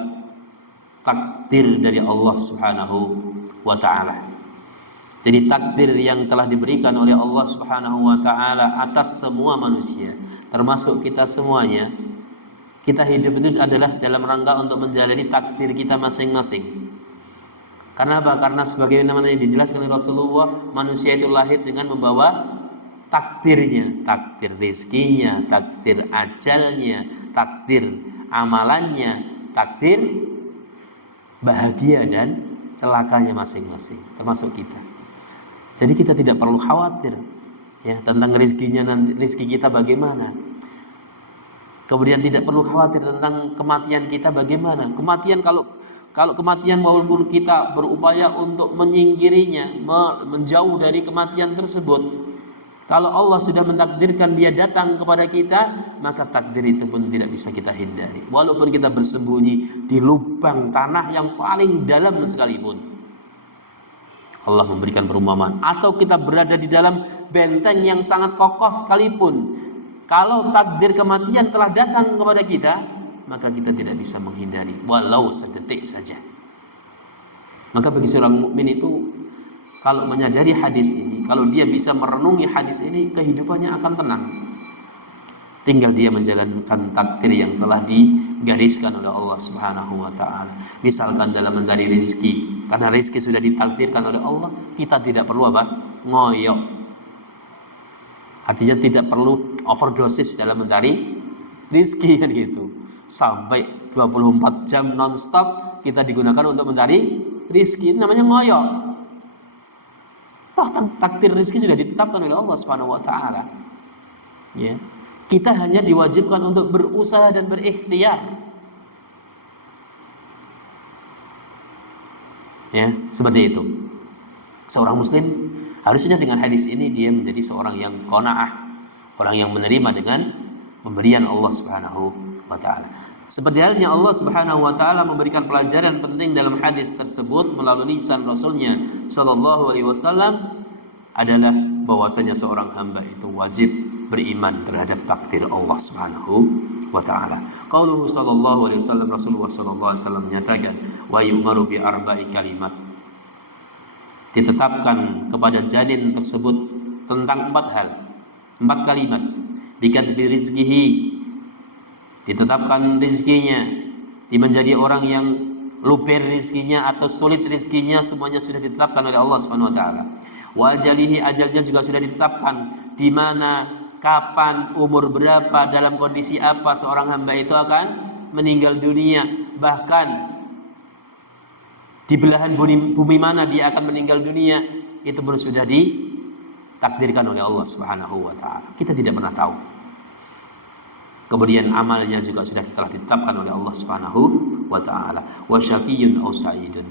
takdir dari Allah Subhanahu wa taala. Jadi takdir yang telah diberikan oleh Allah Subhanahu wa taala atas semua manusia, termasuk kita semuanya. Kita hidup itu adalah dalam rangka untuk menjalani takdir kita masing-masing. Karena apa? Karena sebagaimana yang dijelaskan oleh Rasulullah, manusia itu lahir dengan membawa takdirnya, takdir rezekinya, takdir ajalnya, takdir amalannya, takdir bahagia dan celakanya masing-masing, termasuk kita. Jadi kita tidak perlu khawatir, ya, tentang rezekinya nanti, rezeki kita bagaimana. Kemudian tidak perlu khawatir tentang kematian kita bagaimana. Kematian, kalau kematian maupun kita berupaya untuk menyingkirinya, menjauh dari kematian tersebut, kalau Allah sudah mentakdirkan dia datang kepada kita, maka takdir itu pun tidak bisa kita hindari. Walaupun kita bersembunyi di lubang tanah yang paling dalam sekalipun, Allah memberikan perumpamaan. Atau kita berada di dalam benteng yang sangat kokoh sekalipun, kalau takdir kematian telah datang kepada kita, maka kita tidak bisa menghindari, walau sedetik saja. Maka bagi seorang mukmin itu, kalau menyadari hadis ini, kalau dia bisa merenungi hadis ini, kehidupannya akan tenang. Tinggal dia menjalankan takdir yang telah digariskan oleh Allah Subhanahu wa taala. Misalkan dalam mencari rezeki, karena rezeki sudah ditakdirkan oleh Allah, kita tidak perlu apa? Ngoyok. Artinya tidak perlu overdosis dalam mencari rezeki, kan gitu. Sampai 24 jam non-stop kita digunakan untuk mencari rezeki, ini namanya ngoyok. Toh takdir rezeki sudah ditetapkan oleh Allah Subhanahu wa taala. Ya. Kita hanya diwajibkan untuk berusaha dan berikhtiar. Ya, seperti itu. Seorang muslim harusnya dengan hadis ini dia menjadi seorang yang qanaah, orang yang menerima dengan pemberian Allah Subhanahu wa taala. Seperti halnya Allah Subhanahu wa taala memberikan pelajaran penting dalam hadis tersebut melalui lisan Rasulnya sallallahu alaihi wasallam, adalah bahwasanya seorang hamba itu wajib beriman terhadap takdir Allah Subhanahu wa taala. Qauluhu sallallahu alaihi wasallam, Rasulullah sallallahu alaihi wasallam menyatakan, wa yu'maru bi arba'i kalimat. Ditetapkan kepada janin tersebut tentang 4 hal, 4 kalimat. Bikadri rizqihi, ditetapkan rizkinya, dia menjadi orang yang luber rizkinya atau sulit rizkinya, semuanya sudah ditetapkan oleh Allah Subhanahu wa taala. Wa ajalihi, ajalnya juga sudah ditetapkan, di mana, kapan, umur berapa, dalam kondisi apa seorang hamba itu akan meninggal dunia. Bahkan di belahan bumi mana dia akan meninggal dunia, itu pun sudah ditakdirkan oleh Allah Subhanahu wa taala. Kita tidak pernah tahu. Kemudian amalnya juga sudah telah ditetapkan oleh Allah Subhanahu wa taala. Wa syaqiyyun aw sa'idun.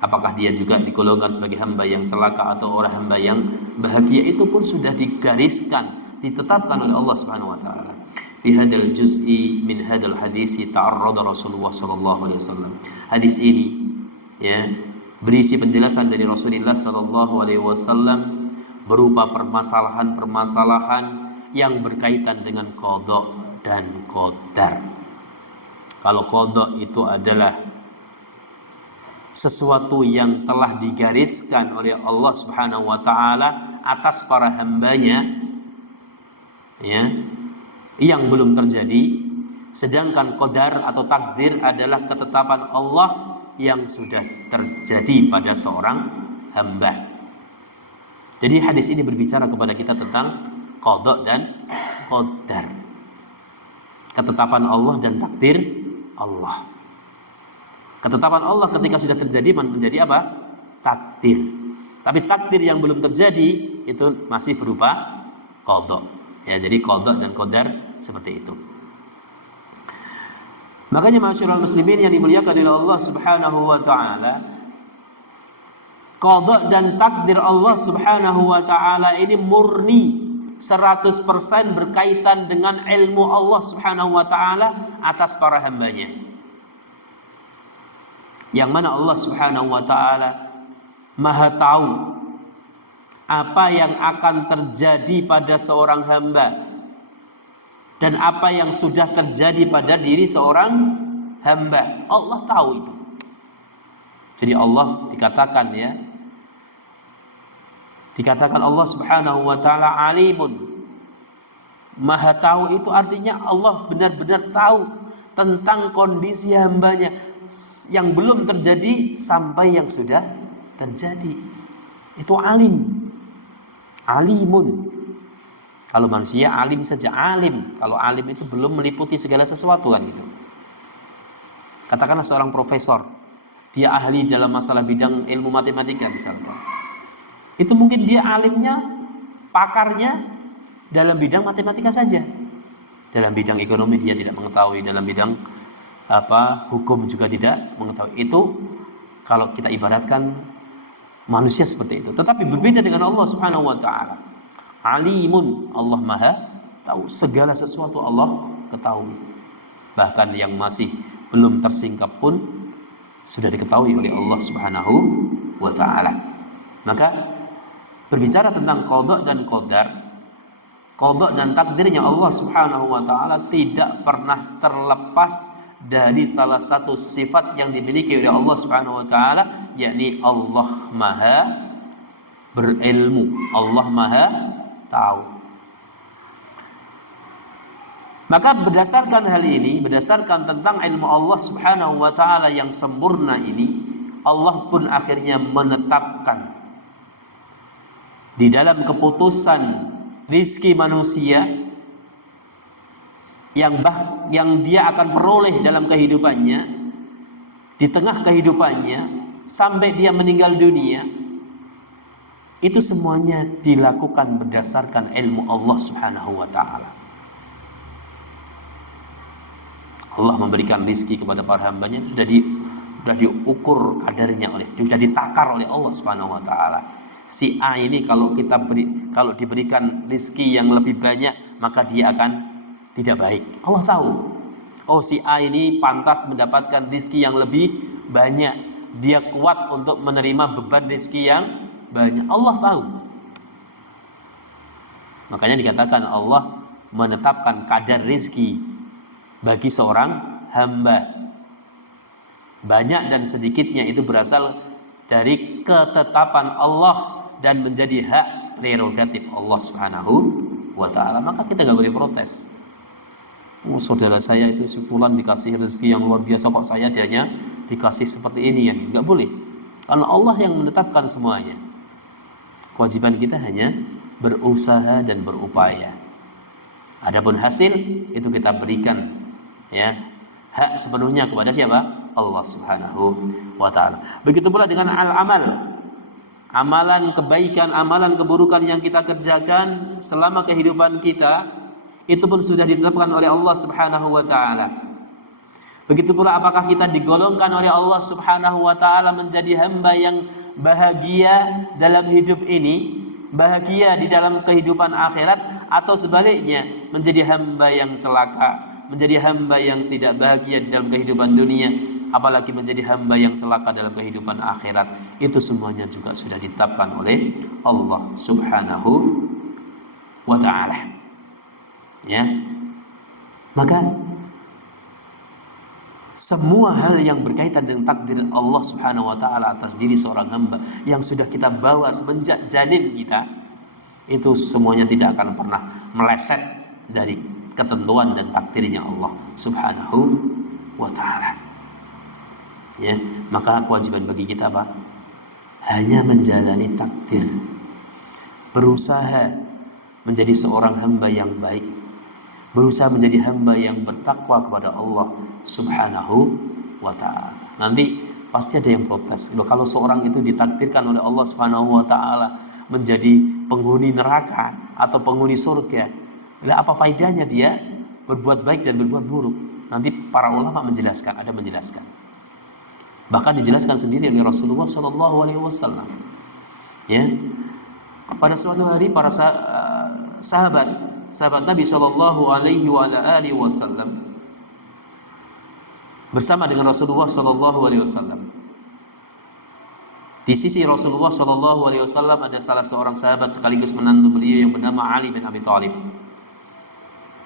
Apakah dia juga digolongkan sebagai hamba yang celaka atau orang hamba yang bahagia, itu pun sudah digariskan, ditetapkan oleh Allah Subhanahu wa taala. Fi hadzal juz'i min hadzal hadisi ta'arrada Rasulullah sallallahu alaihi wasallam. Hadis ini, ya, berisi penjelasan dari Rasulullah sallallahu alaihi wasallam berupa permasalahan-permasalahan yang berkaitan dengan qada dan qadar. Kalau qada itu adalah sesuatu yang telah digariskan oleh Allah Subhanahu wa taala atas para hambanya, ya, yang belum terjadi, Sedangkan qadar atau takdir adalah ketetapan Allah yang sudah terjadi pada seorang hamba. Jadi hadis ini berbicara kepada kita tentang qada dan qadar. Ketetapan Allah dan takdir Allah. Ketetapan Allah ketika sudah terjadi menjadi apa? Takdir. Tapi takdir yang belum terjadi itu masih berupa qada. Ya, jadi qada dan qadar seperti itu. Makanya masyaallah muslimin yang dimuliakan oleh Allah Subhanahu wa taala, qada dan takdir Allah Subhanahu wa taala ini murni 100% berkaitan dengan ilmu Allah Subhanahu wa taala atas para hambanya. Yang mana Allah Subhanahu wa taala Maha tahu apa yang akan terjadi pada seorang hamba dan apa yang sudah terjadi pada diri seorang hamba. Allah tahu itu. Jadi Allah dikatakan Allah Subhanahu wa taala alimun. Maha tahu itu artinya Allah benar-benar tahu tentang kondisi hambanya yang belum terjadi sampai yang sudah terjadi. Itu alim. Alimun. Kalau manusia alim saja, alim. Kalau alim itu belum meliputi segala sesuatu kan gitu. Katakanlah seorang profesor, dia ahli dalam masalah bidang ilmu matematika misalnya. Itu mungkin dia alimnya, pakarnya dalam bidang matematika saja. Dalam bidang ekonomi dia tidak mengetahui, dalam bidang hukum juga tidak mengetahui. Itu kalau kita ibaratkan manusia seperti itu. Tetapi berbeda dengan Allah Subhanahu wa taala. Alimun, Allah Maha tahu segala sesuatu, Allah ketahui. Bahkan yang masih belum tersingkap pun sudah diketahui oleh Allah Subhanahu wa taala. Maka berbicara tentang qada dan qadar, qada dan takdirnya Allah Subhanahu wa taala tidak pernah terlepas dari salah satu sifat yang dimiliki oleh Allah Subhanahu wa taala, yakni Allah Maha berilmu, Allah Maha tahu. Maka berdasarkan hal ini, berdasarkan tentang ilmu Allah Subhanahu wa taala yang sempurna ini, Allah pun akhirnya menetapkan di dalam keputusan rizki manusia yang dia akan peroleh dalam kehidupannya, di tengah kehidupannya sampai dia meninggal dunia, itu semuanya dilakukan berdasarkan ilmu Allah Subhanahu wa taala. Allah memberikan rizki kepada para hambanya, sudah diukur kadarnya sudah ditakar oleh Allah Subhanahu wa taala. Si A ini kalau diberikan rizki yang lebih banyak, maka dia akan tidak baik. Allah tahu. Oh, si A ini pantas mendapatkan rizki yang lebih banyak. Dia kuat untuk menerima beban rizki yang banyak. Allah tahu. Makanya dikatakan Allah menetapkan kadar rizki bagi seorang hamba. Banyak dan sedikitnya itu berasal dari ketetapan Allah dan menjadi hak prerogatif Allah Subhanahu wa taala. Maka kita gak boleh protes. Oh, saudara saya itu si fulan dikasih rezeki yang luar biasa, kok saya dianya dikasih seperti ini, ya nggak boleh. Karena Allah yang menetapkan semuanya. Kewajiban kita hanya berusaha dan berupaya. Adapun hasil itu kita berikan, ya, hak sepenuhnya kepada siapa? Allah Subhanahu wa taala. Begitu pula dengan al-amal. Amalan kebaikan, amalan keburukan yang kita kerjakan selama kehidupan kita, itu pun sudah ditetapkan oleh Allah Subhanahu wa taala. Begitu pula apakah kita digolongkan oleh Allah Subhanahu wa taala menjadi hamba yang bahagia dalam hidup ini, bahagia di dalam kehidupan akhirat, atau sebaliknya menjadi hamba yang celaka, menjadi hamba yang tidak bahagia di dalam kehidupan dunia, apalagi menjadi hamba yang celaka dalam kehidupan akhirat. Itu semuanya juga sudah ditetapkan oleh Allah Subhanahu wa taala. Ya. Maka semua hal yang berkaitan dengan takdir Allah Subhanahu wa taala atas diri seorang hamba yang sudah kita bawa semenjak janin kita, itu semuanya tidak akan pernah meleset dari ketentuan dan takdirnya Allah Subhanahu wa ta'ala. Ya, maka kewajiban bagi kita apa? Hanya menjalani takdir, berusaha menjadi seorang hamba yang baik, berusaha menjadi hamba yang bertakwa kepada Allah Subhanahu wa ta'ala. Nanti pasti ada yang protes. Loh, kalau seorang itu ditakdirkan oleh Allah Subhanahu wa ta'ala menjadi penghuni neraka atau penghuni surga, lah apa faedahnya dia berbuat baik dan berbuat buruk? Nanti para ulama menjelaskan, ada menjelaskan. Bahkan dijelaskan sendiri oleh Rasulullah Shallallahu Alaihi Wasallam. Ya, pada suatu hari para sahabat Nabi Shallallahu Alaihi Wasallam bersama dengan Rasulullah Shallallahu Alaihi Wasallam. Di sisi Rasulullah Shallallahu Alaihi Wasallam ada salah seorang sahabat sekaligus menantu beliau yang bernama Ali bin Abi Thalib.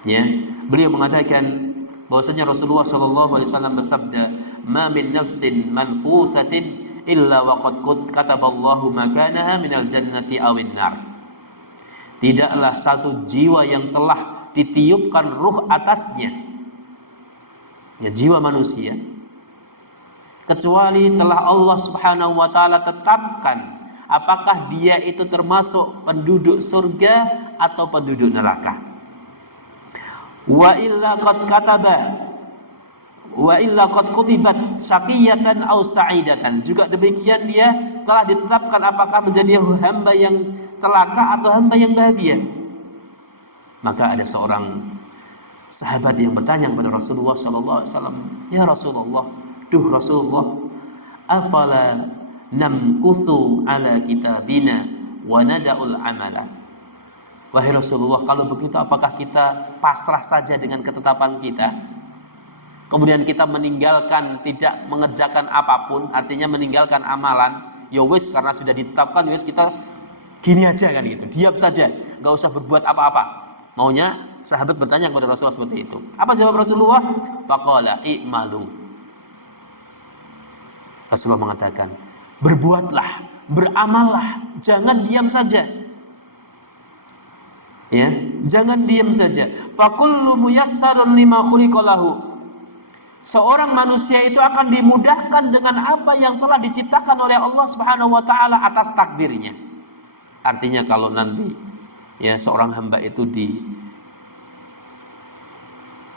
Ya, beliau mengatakan bahwasanya Rasulullah Shallallahu Alaihi Wasallam bersabda, "Ma min nafsin manfusatin illa waqad kataballahu makanaha minal jannati awin nar." Tidaklah satu jiwa yang telah ditiupkan ruh atasnya, ya jiwa manusia, kecuali telah Allah Subhanahu wa ta'ala tetapkan apakah dia itu termasuk penduduk surga atau penduduk neraka. Wa illa qad kutibat syaqiyatan aw sa'idatan. Juga demikian dia telah ditetapkan apakah menjadi hamba yang celaka atau hamba yang bahagia. Maka ada seorang sahabat yang bertanya kepada Rasulullah sallallahu alaihi wasallam, "Ya Rasulullah, duh Rasulullah, afala namkuthu ala kitabina wa nada'ul amala?" Wahai Rasulullah, kalau begitu apakah kita pasrah saja dengan ketetapan kita, kemudian kita meninggalkan, tidak mengerjakan apapun, artinya meninggalkan amalan, ya wis karena sudah ditetapkan, wis kita gini aja kan gitu, diam saja, nggak usah berbuat apa-apa. Maunya sahabat bertanya kepada Rasulullah seperti itu. Apa jawab Rasulullah? Faqala i'malu. Rasulullah mengatakan, berbuatlah, beramallah, jangan diam saja. Ya, jangan diam saja. Fakullu muyassarun lima khuliqa lahu. Seorang manusia itu akan dimudahkan dengan apa yang telah diciptakan oleh Allah Subhanahu wa taala atas takdirnya. Artinya kalau nanti ya seorang hamba itu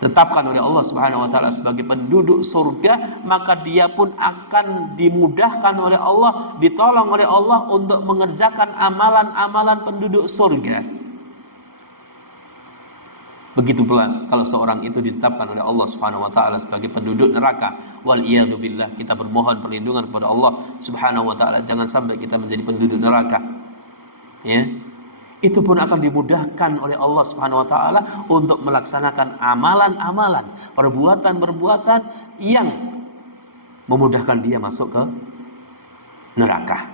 ditetapkan oleh Allah Subhanahu wa taala sebagai penduduk surga, maka dia pun akan dimudahkan oleh Allah, ditolong oleh Allah untuk mengerjakan amalan-amalan penduduk surga. Begitu pula kalau seorang itu ditetapkan oleh Allah Subhanahu wa taala sebagai penduduk neraka, wal iyadu billah, kita bermohon perlindungan kepada Allah Subhanahu wa taala jangan sampai kita menjadi penduduk neraka. Ya. Itu pun akan dimudahkan oleh Allah Subhanahu wa taala untuk melaksanakan amalan-amalan, perbuatan-perbuatan yang memudahkan dia masuk ke neraka.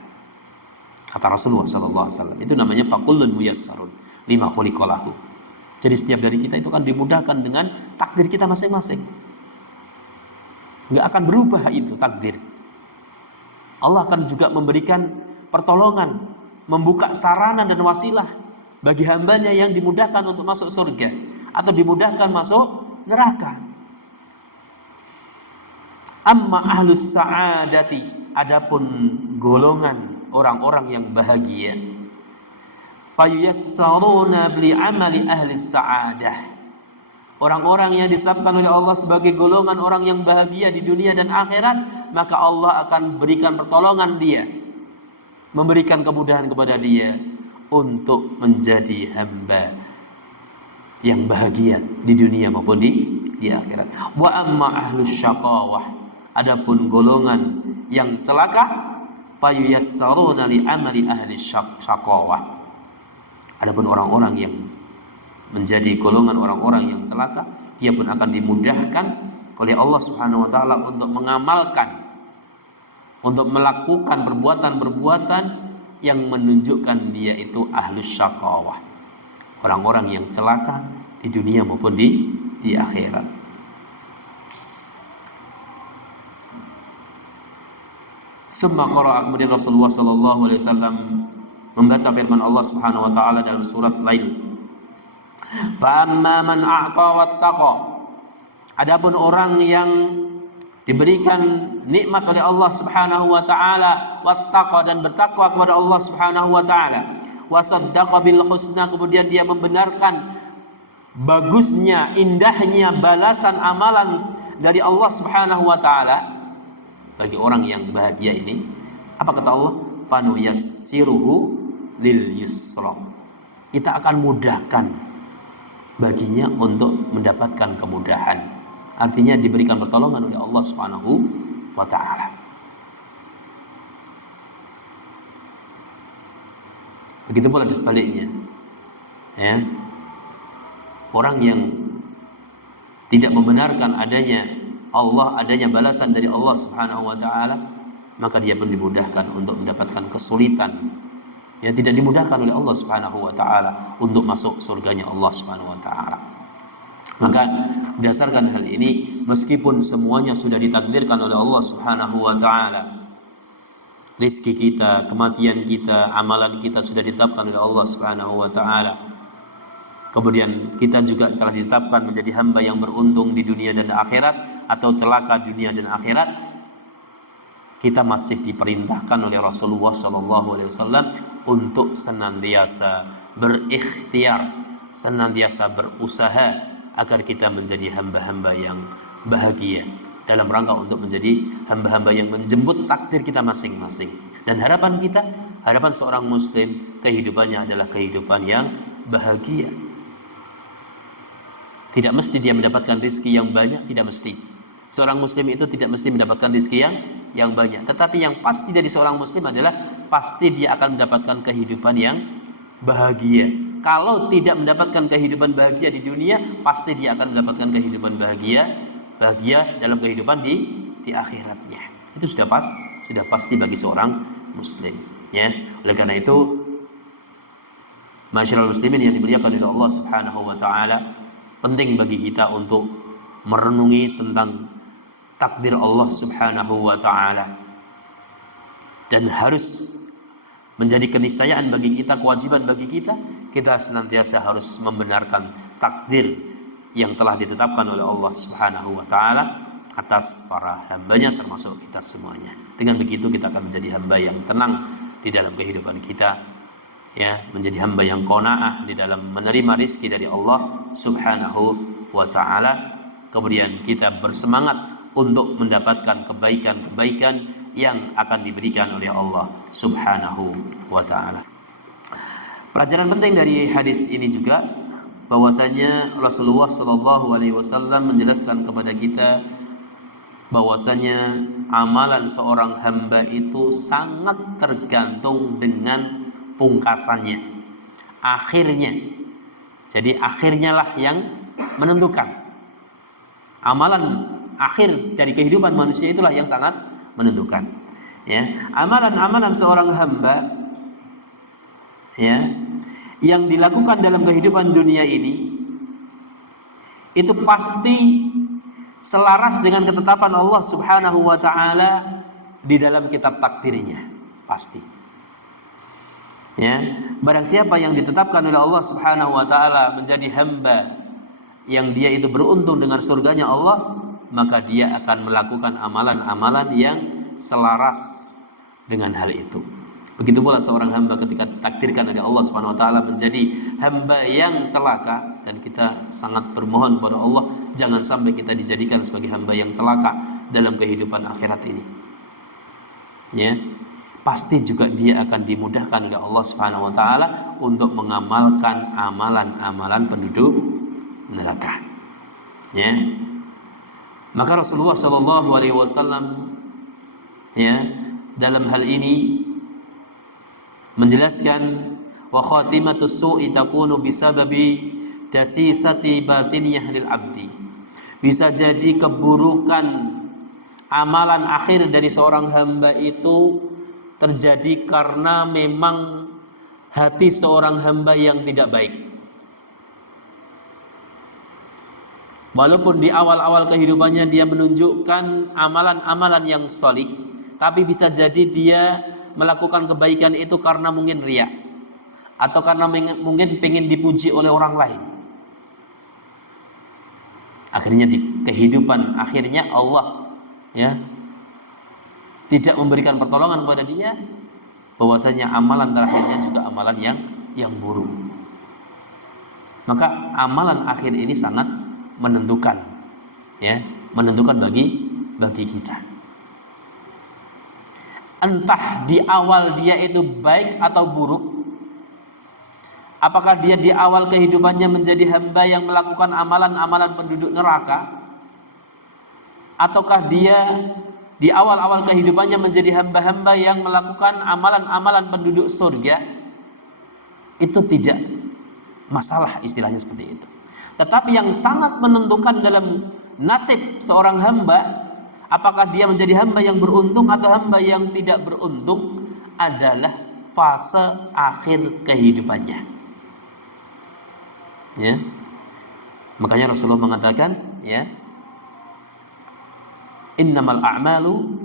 Kata Rasulullah sallallahu alaihi wasallam, itu namanya faqulun muyassarun lima khuliqa lahu. Jadi setiap dari kita itu kan dimudahkan dengan takdir kita masing-masing. Nggak akan berubah itu takdir. Allah akan juga memberikan pertolongan, membuka sarana dan wasilah bagi hambanya yang dimudahkan untuk masuk surga atau dimudahkan masuk neraka. Amma ahlus sa'adati, adapun golongan orang-orang yang bahagia, fayassaruna bi amali ahli sa'adah. Orang-orang yang ditetapkan oleh Allah sebagai golongan orang yang bahagia di dunia dan akhirat, maka Allah akan berikan pertolongan dia, memberikan kemudahan kepada dia untuk menjadi hamba yang bahagia di dunia maupun di akhirat. Wa amma ahlus syaqawah, adapun golongan yang celaka, fayassaruna li amali ahli syaqawah. Adapun orang-orang yang menjadi golongan orang-orang yang celaka, dia pun akan dimudahkan oleh Allah Subhanahu wa taala untuk mengamalkan, untuk melakukan perbuatan-perbuatan yang menunjukkan dia itu ahlus syaqawah, orang-orang yang celaka di dunia maupun di akhirat. Summa qara'a, kemudian Rasulullah sallallahu alaihi wasallam membaca firman Allah Subhanahu wa taala dalam surat Lail. Fa amma man a'ta wattaqa. Adapun orang yang diberikan nikmat oleh Allah Subhanahu wa taala, wattaqa, dan bertakwa kepada Allah Subhanahu wa taala, wa saddaqa bil husna, kemudian dia membenarkan bagusnya, indahnya balasan amalan dari Allah Subhanahu wa taala. Bagi orang yang bahagia ini, apa kata Allah? Fanuyassiruhu lil yusra. Kita akan mudahkan baginya untuk mendapatkan kemudahan. Artinya diberikan pertolongan oleh Allah Subhanahu wa taala. Begitu pula di sebaliknya. Ya. Orang yang tidak membenarkan adanya Allah, adanya balasan dari Allah Subhanahu wa taala, maka dia pun dimudahkan untuk mendapatkan kesulitan. Ya, tidak dimudahkan oleh Allah Subhanahu wa taala untuk masuk surganya Allah Subhanahu wa taala. Maka berdasarkan hal ini, meskipun semuanya sudah ditakdirkan oleh Allah Subhanahu wa taala, rizki kita, kematian kita, amalan kita sudah ditetapkan oleh Allah Subhanahu wa taala. Kemudian kita juga telah ditetapkan menjadi hamba yang beruntung di dunia dan akhirat, atau celaka dunia dan akhirat. Kita masih diperintahkan oleh Rasulullah SAW untuk senantiasa berikhtiar, senantiasa berusaha agar kita menjadi hamba-hamba yang bahagia, dalam rangka untuk menjadi hamba-hamba yang menjemput takdir kita masing-masing. Dan harapan kita, harapan seorang muslim, kehidupannya adalah kehidupan yang bahagia. Tidak mesti dia mendapatkan rezeki yang banyak, tidak mesti. Seorang muslim itu tidak mesti mendapatkan rezeki yang banyak. Tetapi yang pasti dari seorang muslim adalah pasti dia akan mendapatkan kehidupan yang bahagia. Kalau tidak mendapatkan kehidupan bahagia di dunia, pasti dia akan mendapatkan kehidupan bahagia dalam kehidupan di akhiratnya. Itu sudah pasti bagi seorang muslim. Ya, oleh karena itu, masyarakat muslimin yang dimuliakan oleh Allah Subhanahu wa taala, penting bagi kita untuk merenungi tentang takdir Allah Subhanahu wa taala, dan harus menjadi keniscayaan bagi kita, kewajiban bagi kita, kita senantiasa harus membenarkan takdir yang telah ditetapkan oleh Allah Subhanahu wa taala atas para hambanya, termasuk kita semuanya. Dengan begitu kita akan menjadi hamba yang tenang di dalam kehidupan kita, ya, menjadi hamba yang qanaah di dalam menerima rizki dari Allah Subhanahu wa taala. Kemudian kita bersemangat untuk mendapatkan kebaikan-kebaikan yang akan diberikan oleh Allah Subhanahu wa taala. Pelajaran penting dari hadis ini juga bahwasanya Rasulullah sallallahu alaihi wasallam menjelaskan kepada kita bahwasanya amalan seorang hamba itu sangat tergantung dengan pungkasannya, akhirnya. Jadi akhirnya lah yang menentukan. Amalan akhir dari kehidupan manusia itulah yang sangat menentukan. Ya, amalan-amalan seorang hamba, ya, yang dilakukan dalam kehidupan dunia ini itu pasti selaras dengan ketetapan Allah Subhanahu wa taala di dalam kitab takdirnya, pasti. Ya, barang siapa yang ditetapkan oleh Allah Subhanahu wa taala menjadi hamba yang dia itu beruntung dengan surganya Allah, maka dia akan melakukan amalan-amalan yang selaras dengan hal itu. Begitu pula seorang hamba ketika ditakdirkan oleh Allah Subhanahu wa taala menjadi hamba yang celaka, dan kita sangat bermohon kepada Allah jangan sampai kita dijadikan sebagai hamba yang celaka dalam kehidupan akhirat ini. Ya, pasti juga dia akan dimudahkan oleh Allah Subhanahu wa taala untuk mengamalkan amalan-amalan penduduk neraka. Ya. Maka Rasulullah sallallahu alaihi wasallam, ya, dalam hal ini menjelaskan wa khatimatus su'i takunu bisababi dasisati batiniyah lil abdi. Bisa jadi keburukan amalan akhir dari seorang hamba itu terjadi karena memang hati seorang hamba yang tidak baik. Walaupun di awal-awal kehidupannya dia menunjukkan amalan-amalan yang solih, tapi bisa jadi dia melakukan kebaikan itu karena mungkin riya, atau karena mungkin pengen dipuji oleh orang lain. Akhirnya di kehidupan akhirnya Allah ya tidak memberikan pertolongan kepada dia, bahwasanya amalan terakhirnya juga amalan yang buruk. Maka amalan akhir ini sangat menentukan, ya, menentukan bagi kita. Entah di awal dia itu baik atau buruk, apakah dia di awal kehidupannya menjadi hamba yang melakukan amalan-amalan penduduk neraka, ataukah dia di awal-awal kehidupannya menjadi hamba-hamba yang melakukan amalan-amalan penduduk surga, itu tidak masalah, istilahnya seperti itu. Tetapi yang sangat menentukan dalam nasib seorang hamba, apakah dia menjadi hamba yang beruntung atau hamba yang tidak beruntung, adalah fase akhir kehidupannya. Ya. Makanya Rasulullah mengatakan, ya, innamal a'malu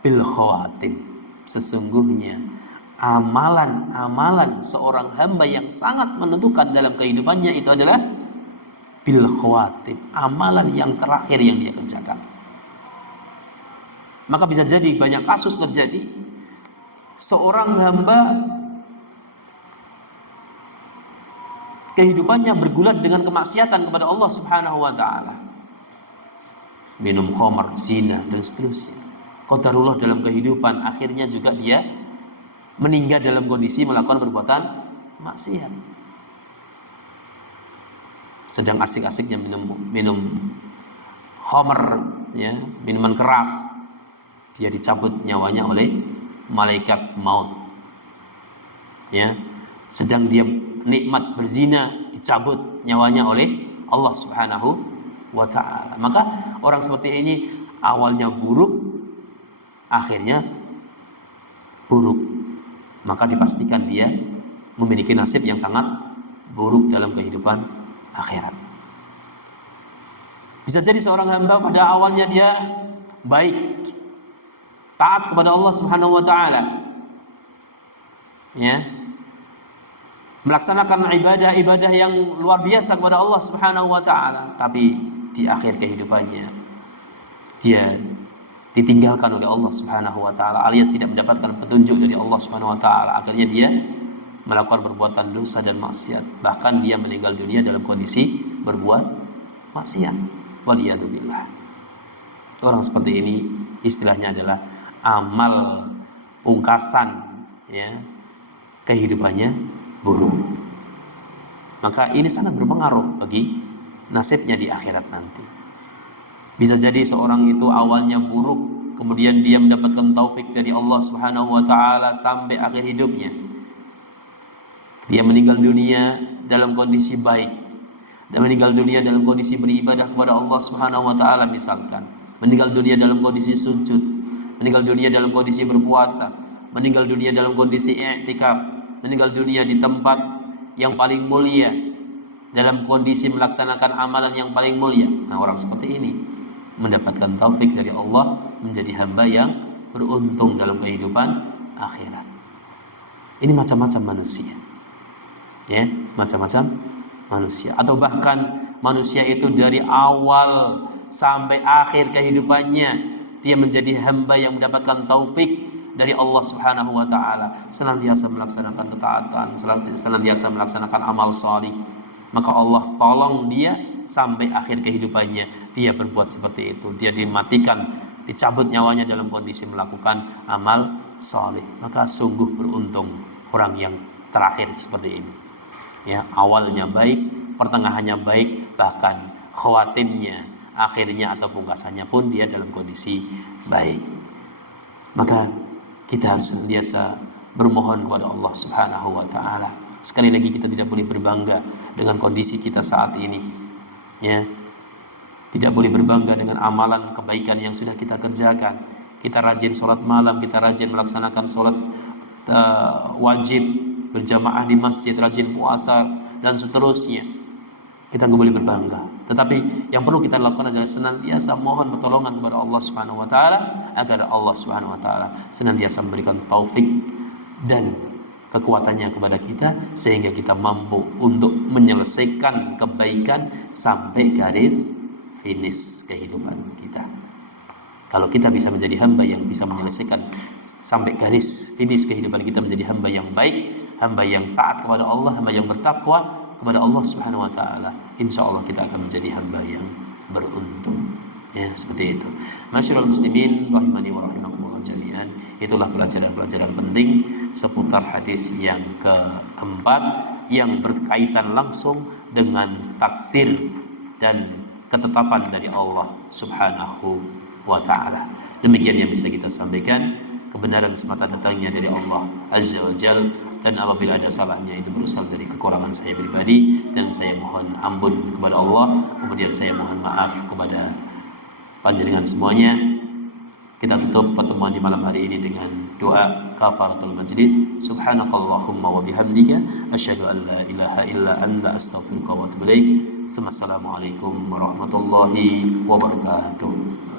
bil khawatim. Sesungguhnya amalan-amalan seorang hamba yang sangat menentukan dalam kehidupannya itu adalah bil khawatim, amalan yang terakhir yang dia kerjakan. Maka bisa jadi banyak kasus terjadi seorang hamba kehidupannya bergulat dengan kemaksiatan kepada Allah Subhanahu wa taala. Minum khamar, zina dan seterusnya. Qadarullah dalam kehidupan akhirnya juga dia meninggal dalam kondisi melakukan perbuatan maksiat. Sedang asik-asiknya minum khamar, ya, minuman keras, dia dicabut nyawanya oleh malaikat maut. Ya, sedang dia nikmat berzina, dicabut nyawanya oleh Allah Subhanahu wa ta'ala. Maka orang seperti ini awalnya buruk, akhirnya buruk. Maka dipastikan dia memiliki nasib yang sangat buruk dalam kehidupan akhirat. Bisa jadi seorang hamba pada awalnya dia baik, taat kepada Allah Subhanahu wa ta'ala, ya, melaksanakan ibadah-ibadah yang luar biasa kepada Allah Subhanahu wa ta'ala, tapi di akhir kehidupannya dia ditinggalkan oleh Allah Subhanahu wa ta'ala, alias tidak mendapatkan petunjuk dari Allah Subhanahu wa ta'ala. Akhirnya dia melakukan perbuatan dosa dan maksiat, bahkan dia meninggal dunia dalam kondisi berbuat maksiat. Waliyadzubillah. Orang seperti ini istilahnya adalah amal pungkasan, ya, kehidupannya buruk. Maka ini sangat berpengaruh bagi nasibnya di akhirat nanti. Bisa jadi seorang itu awalnya buruk, kemudian dia mendapatkan taufik dari Allah Subhanahu wa ta'ala sampai akhir hidupnya. Dia meninggal dunia dalam kondisi baik, dan meninggal dunia dalam kondisi beribadah kepada Allah Subhanahu wa ta'ala, misalkan meninggal dunia dalam kondisi sujud, meninggal dunia dalam kondisi berpuasa, meninggal dunia dalam kondisi i'tikaf, meninggal dunia di tempat yang paling mulia, dalam kondisi melaksanakan amalan yang paling mulia. Nah, orang seperti ini mendapatkan taufik dari Allah menjadi hamba yang beruntung dalam kehidupan akhirat. Ini macam-macam manusia, ya, macam-macam manusia. Atau bahkan manusia itu dari awal sampai akhir kehidupannya dia menjadi hamba yang mendapatkan taufik dari Allah Subhanahu wa ta'ala, senantiasa melaksanakan ketaatan, senantiasa melaksanakan amal salih. Maka Allah tolong dia sampai akhir kehidupannya dia berbuat seperti itu. Dia dimatikan, dicabut nyawanya dalam kondisi melakukan amal salih. Maka sungguh beruntung orang yang terakhir seperti ini. Ya, awalnya baik, pertengahannya baik, bahkan khawatimnya, akhirnya atau pungkasannya pun dia dalam kondisi baik. Maka kita harus senantiasa bermohon kepada Allah Subhanahu wa ta'ala. Sekali lagi, kita tidak boleh berbangga dengan kondisi kita saat ini, ya. Tidak boleh berbangga dengan amalan kebaikan yang sudah kita kerjakan. Kita rajin sholat malam, kita rajin melaksanakan sholat wajib berjamaah di masjid, rajin puasa dan seterusnya. Kita nggak boleh berbangga. Tetapi yang perlu kita lakukan adalah senantiasa mohon pertolongan kepada Allah Subhanahu wa ta'ala, agar Allah Subhanahu wa ta'ala senantiasa memberikan taufik dan kekuatannya kepada kita, sehingga kita mampu untuk menyelesaikan kebaikan sampai garis finish kehidupan kita. Kalau kita bisa menjadi hamba yang bisa menyelesaikan sampai garis finish kehidupan kita menjadi hamba yang baik, hamba yang taat kepada Allah, hamba yang bertakwa kepada Allah Subhanahu wa taala, insyaallah kita akan menjadi hamba yang beruntung. Ya, seperti itu. Masyaallah muslimin rahimani wa rahimakumullah jami'an. Itulah pelajaran-pelajaran penting seputar hadis yang keempat yang berkaitan langsung dengan takdir dan ketetapan dari Allah Subhanahu wa taala. Demikian yang bisa kita sampaikan. Kebenaran semata datangnya dari Allah Azza wa Jalla, dan apabila ada salahnya itu berasal dari kekurangan saya pribadi, dan saya mohon ampun kepada Allah. Kemudian saya mohon maaf kepada panjenengan semuanya. Kita tutup pertemuan di malam hari ini dengan doa kafaratul majlis. Subhanakallahumma wa bihamdika asyhadu an la ilaha illa anta astaghfiruka wa atubu ilaik. Assalamualaikum warahmatullahi wabarakatuh.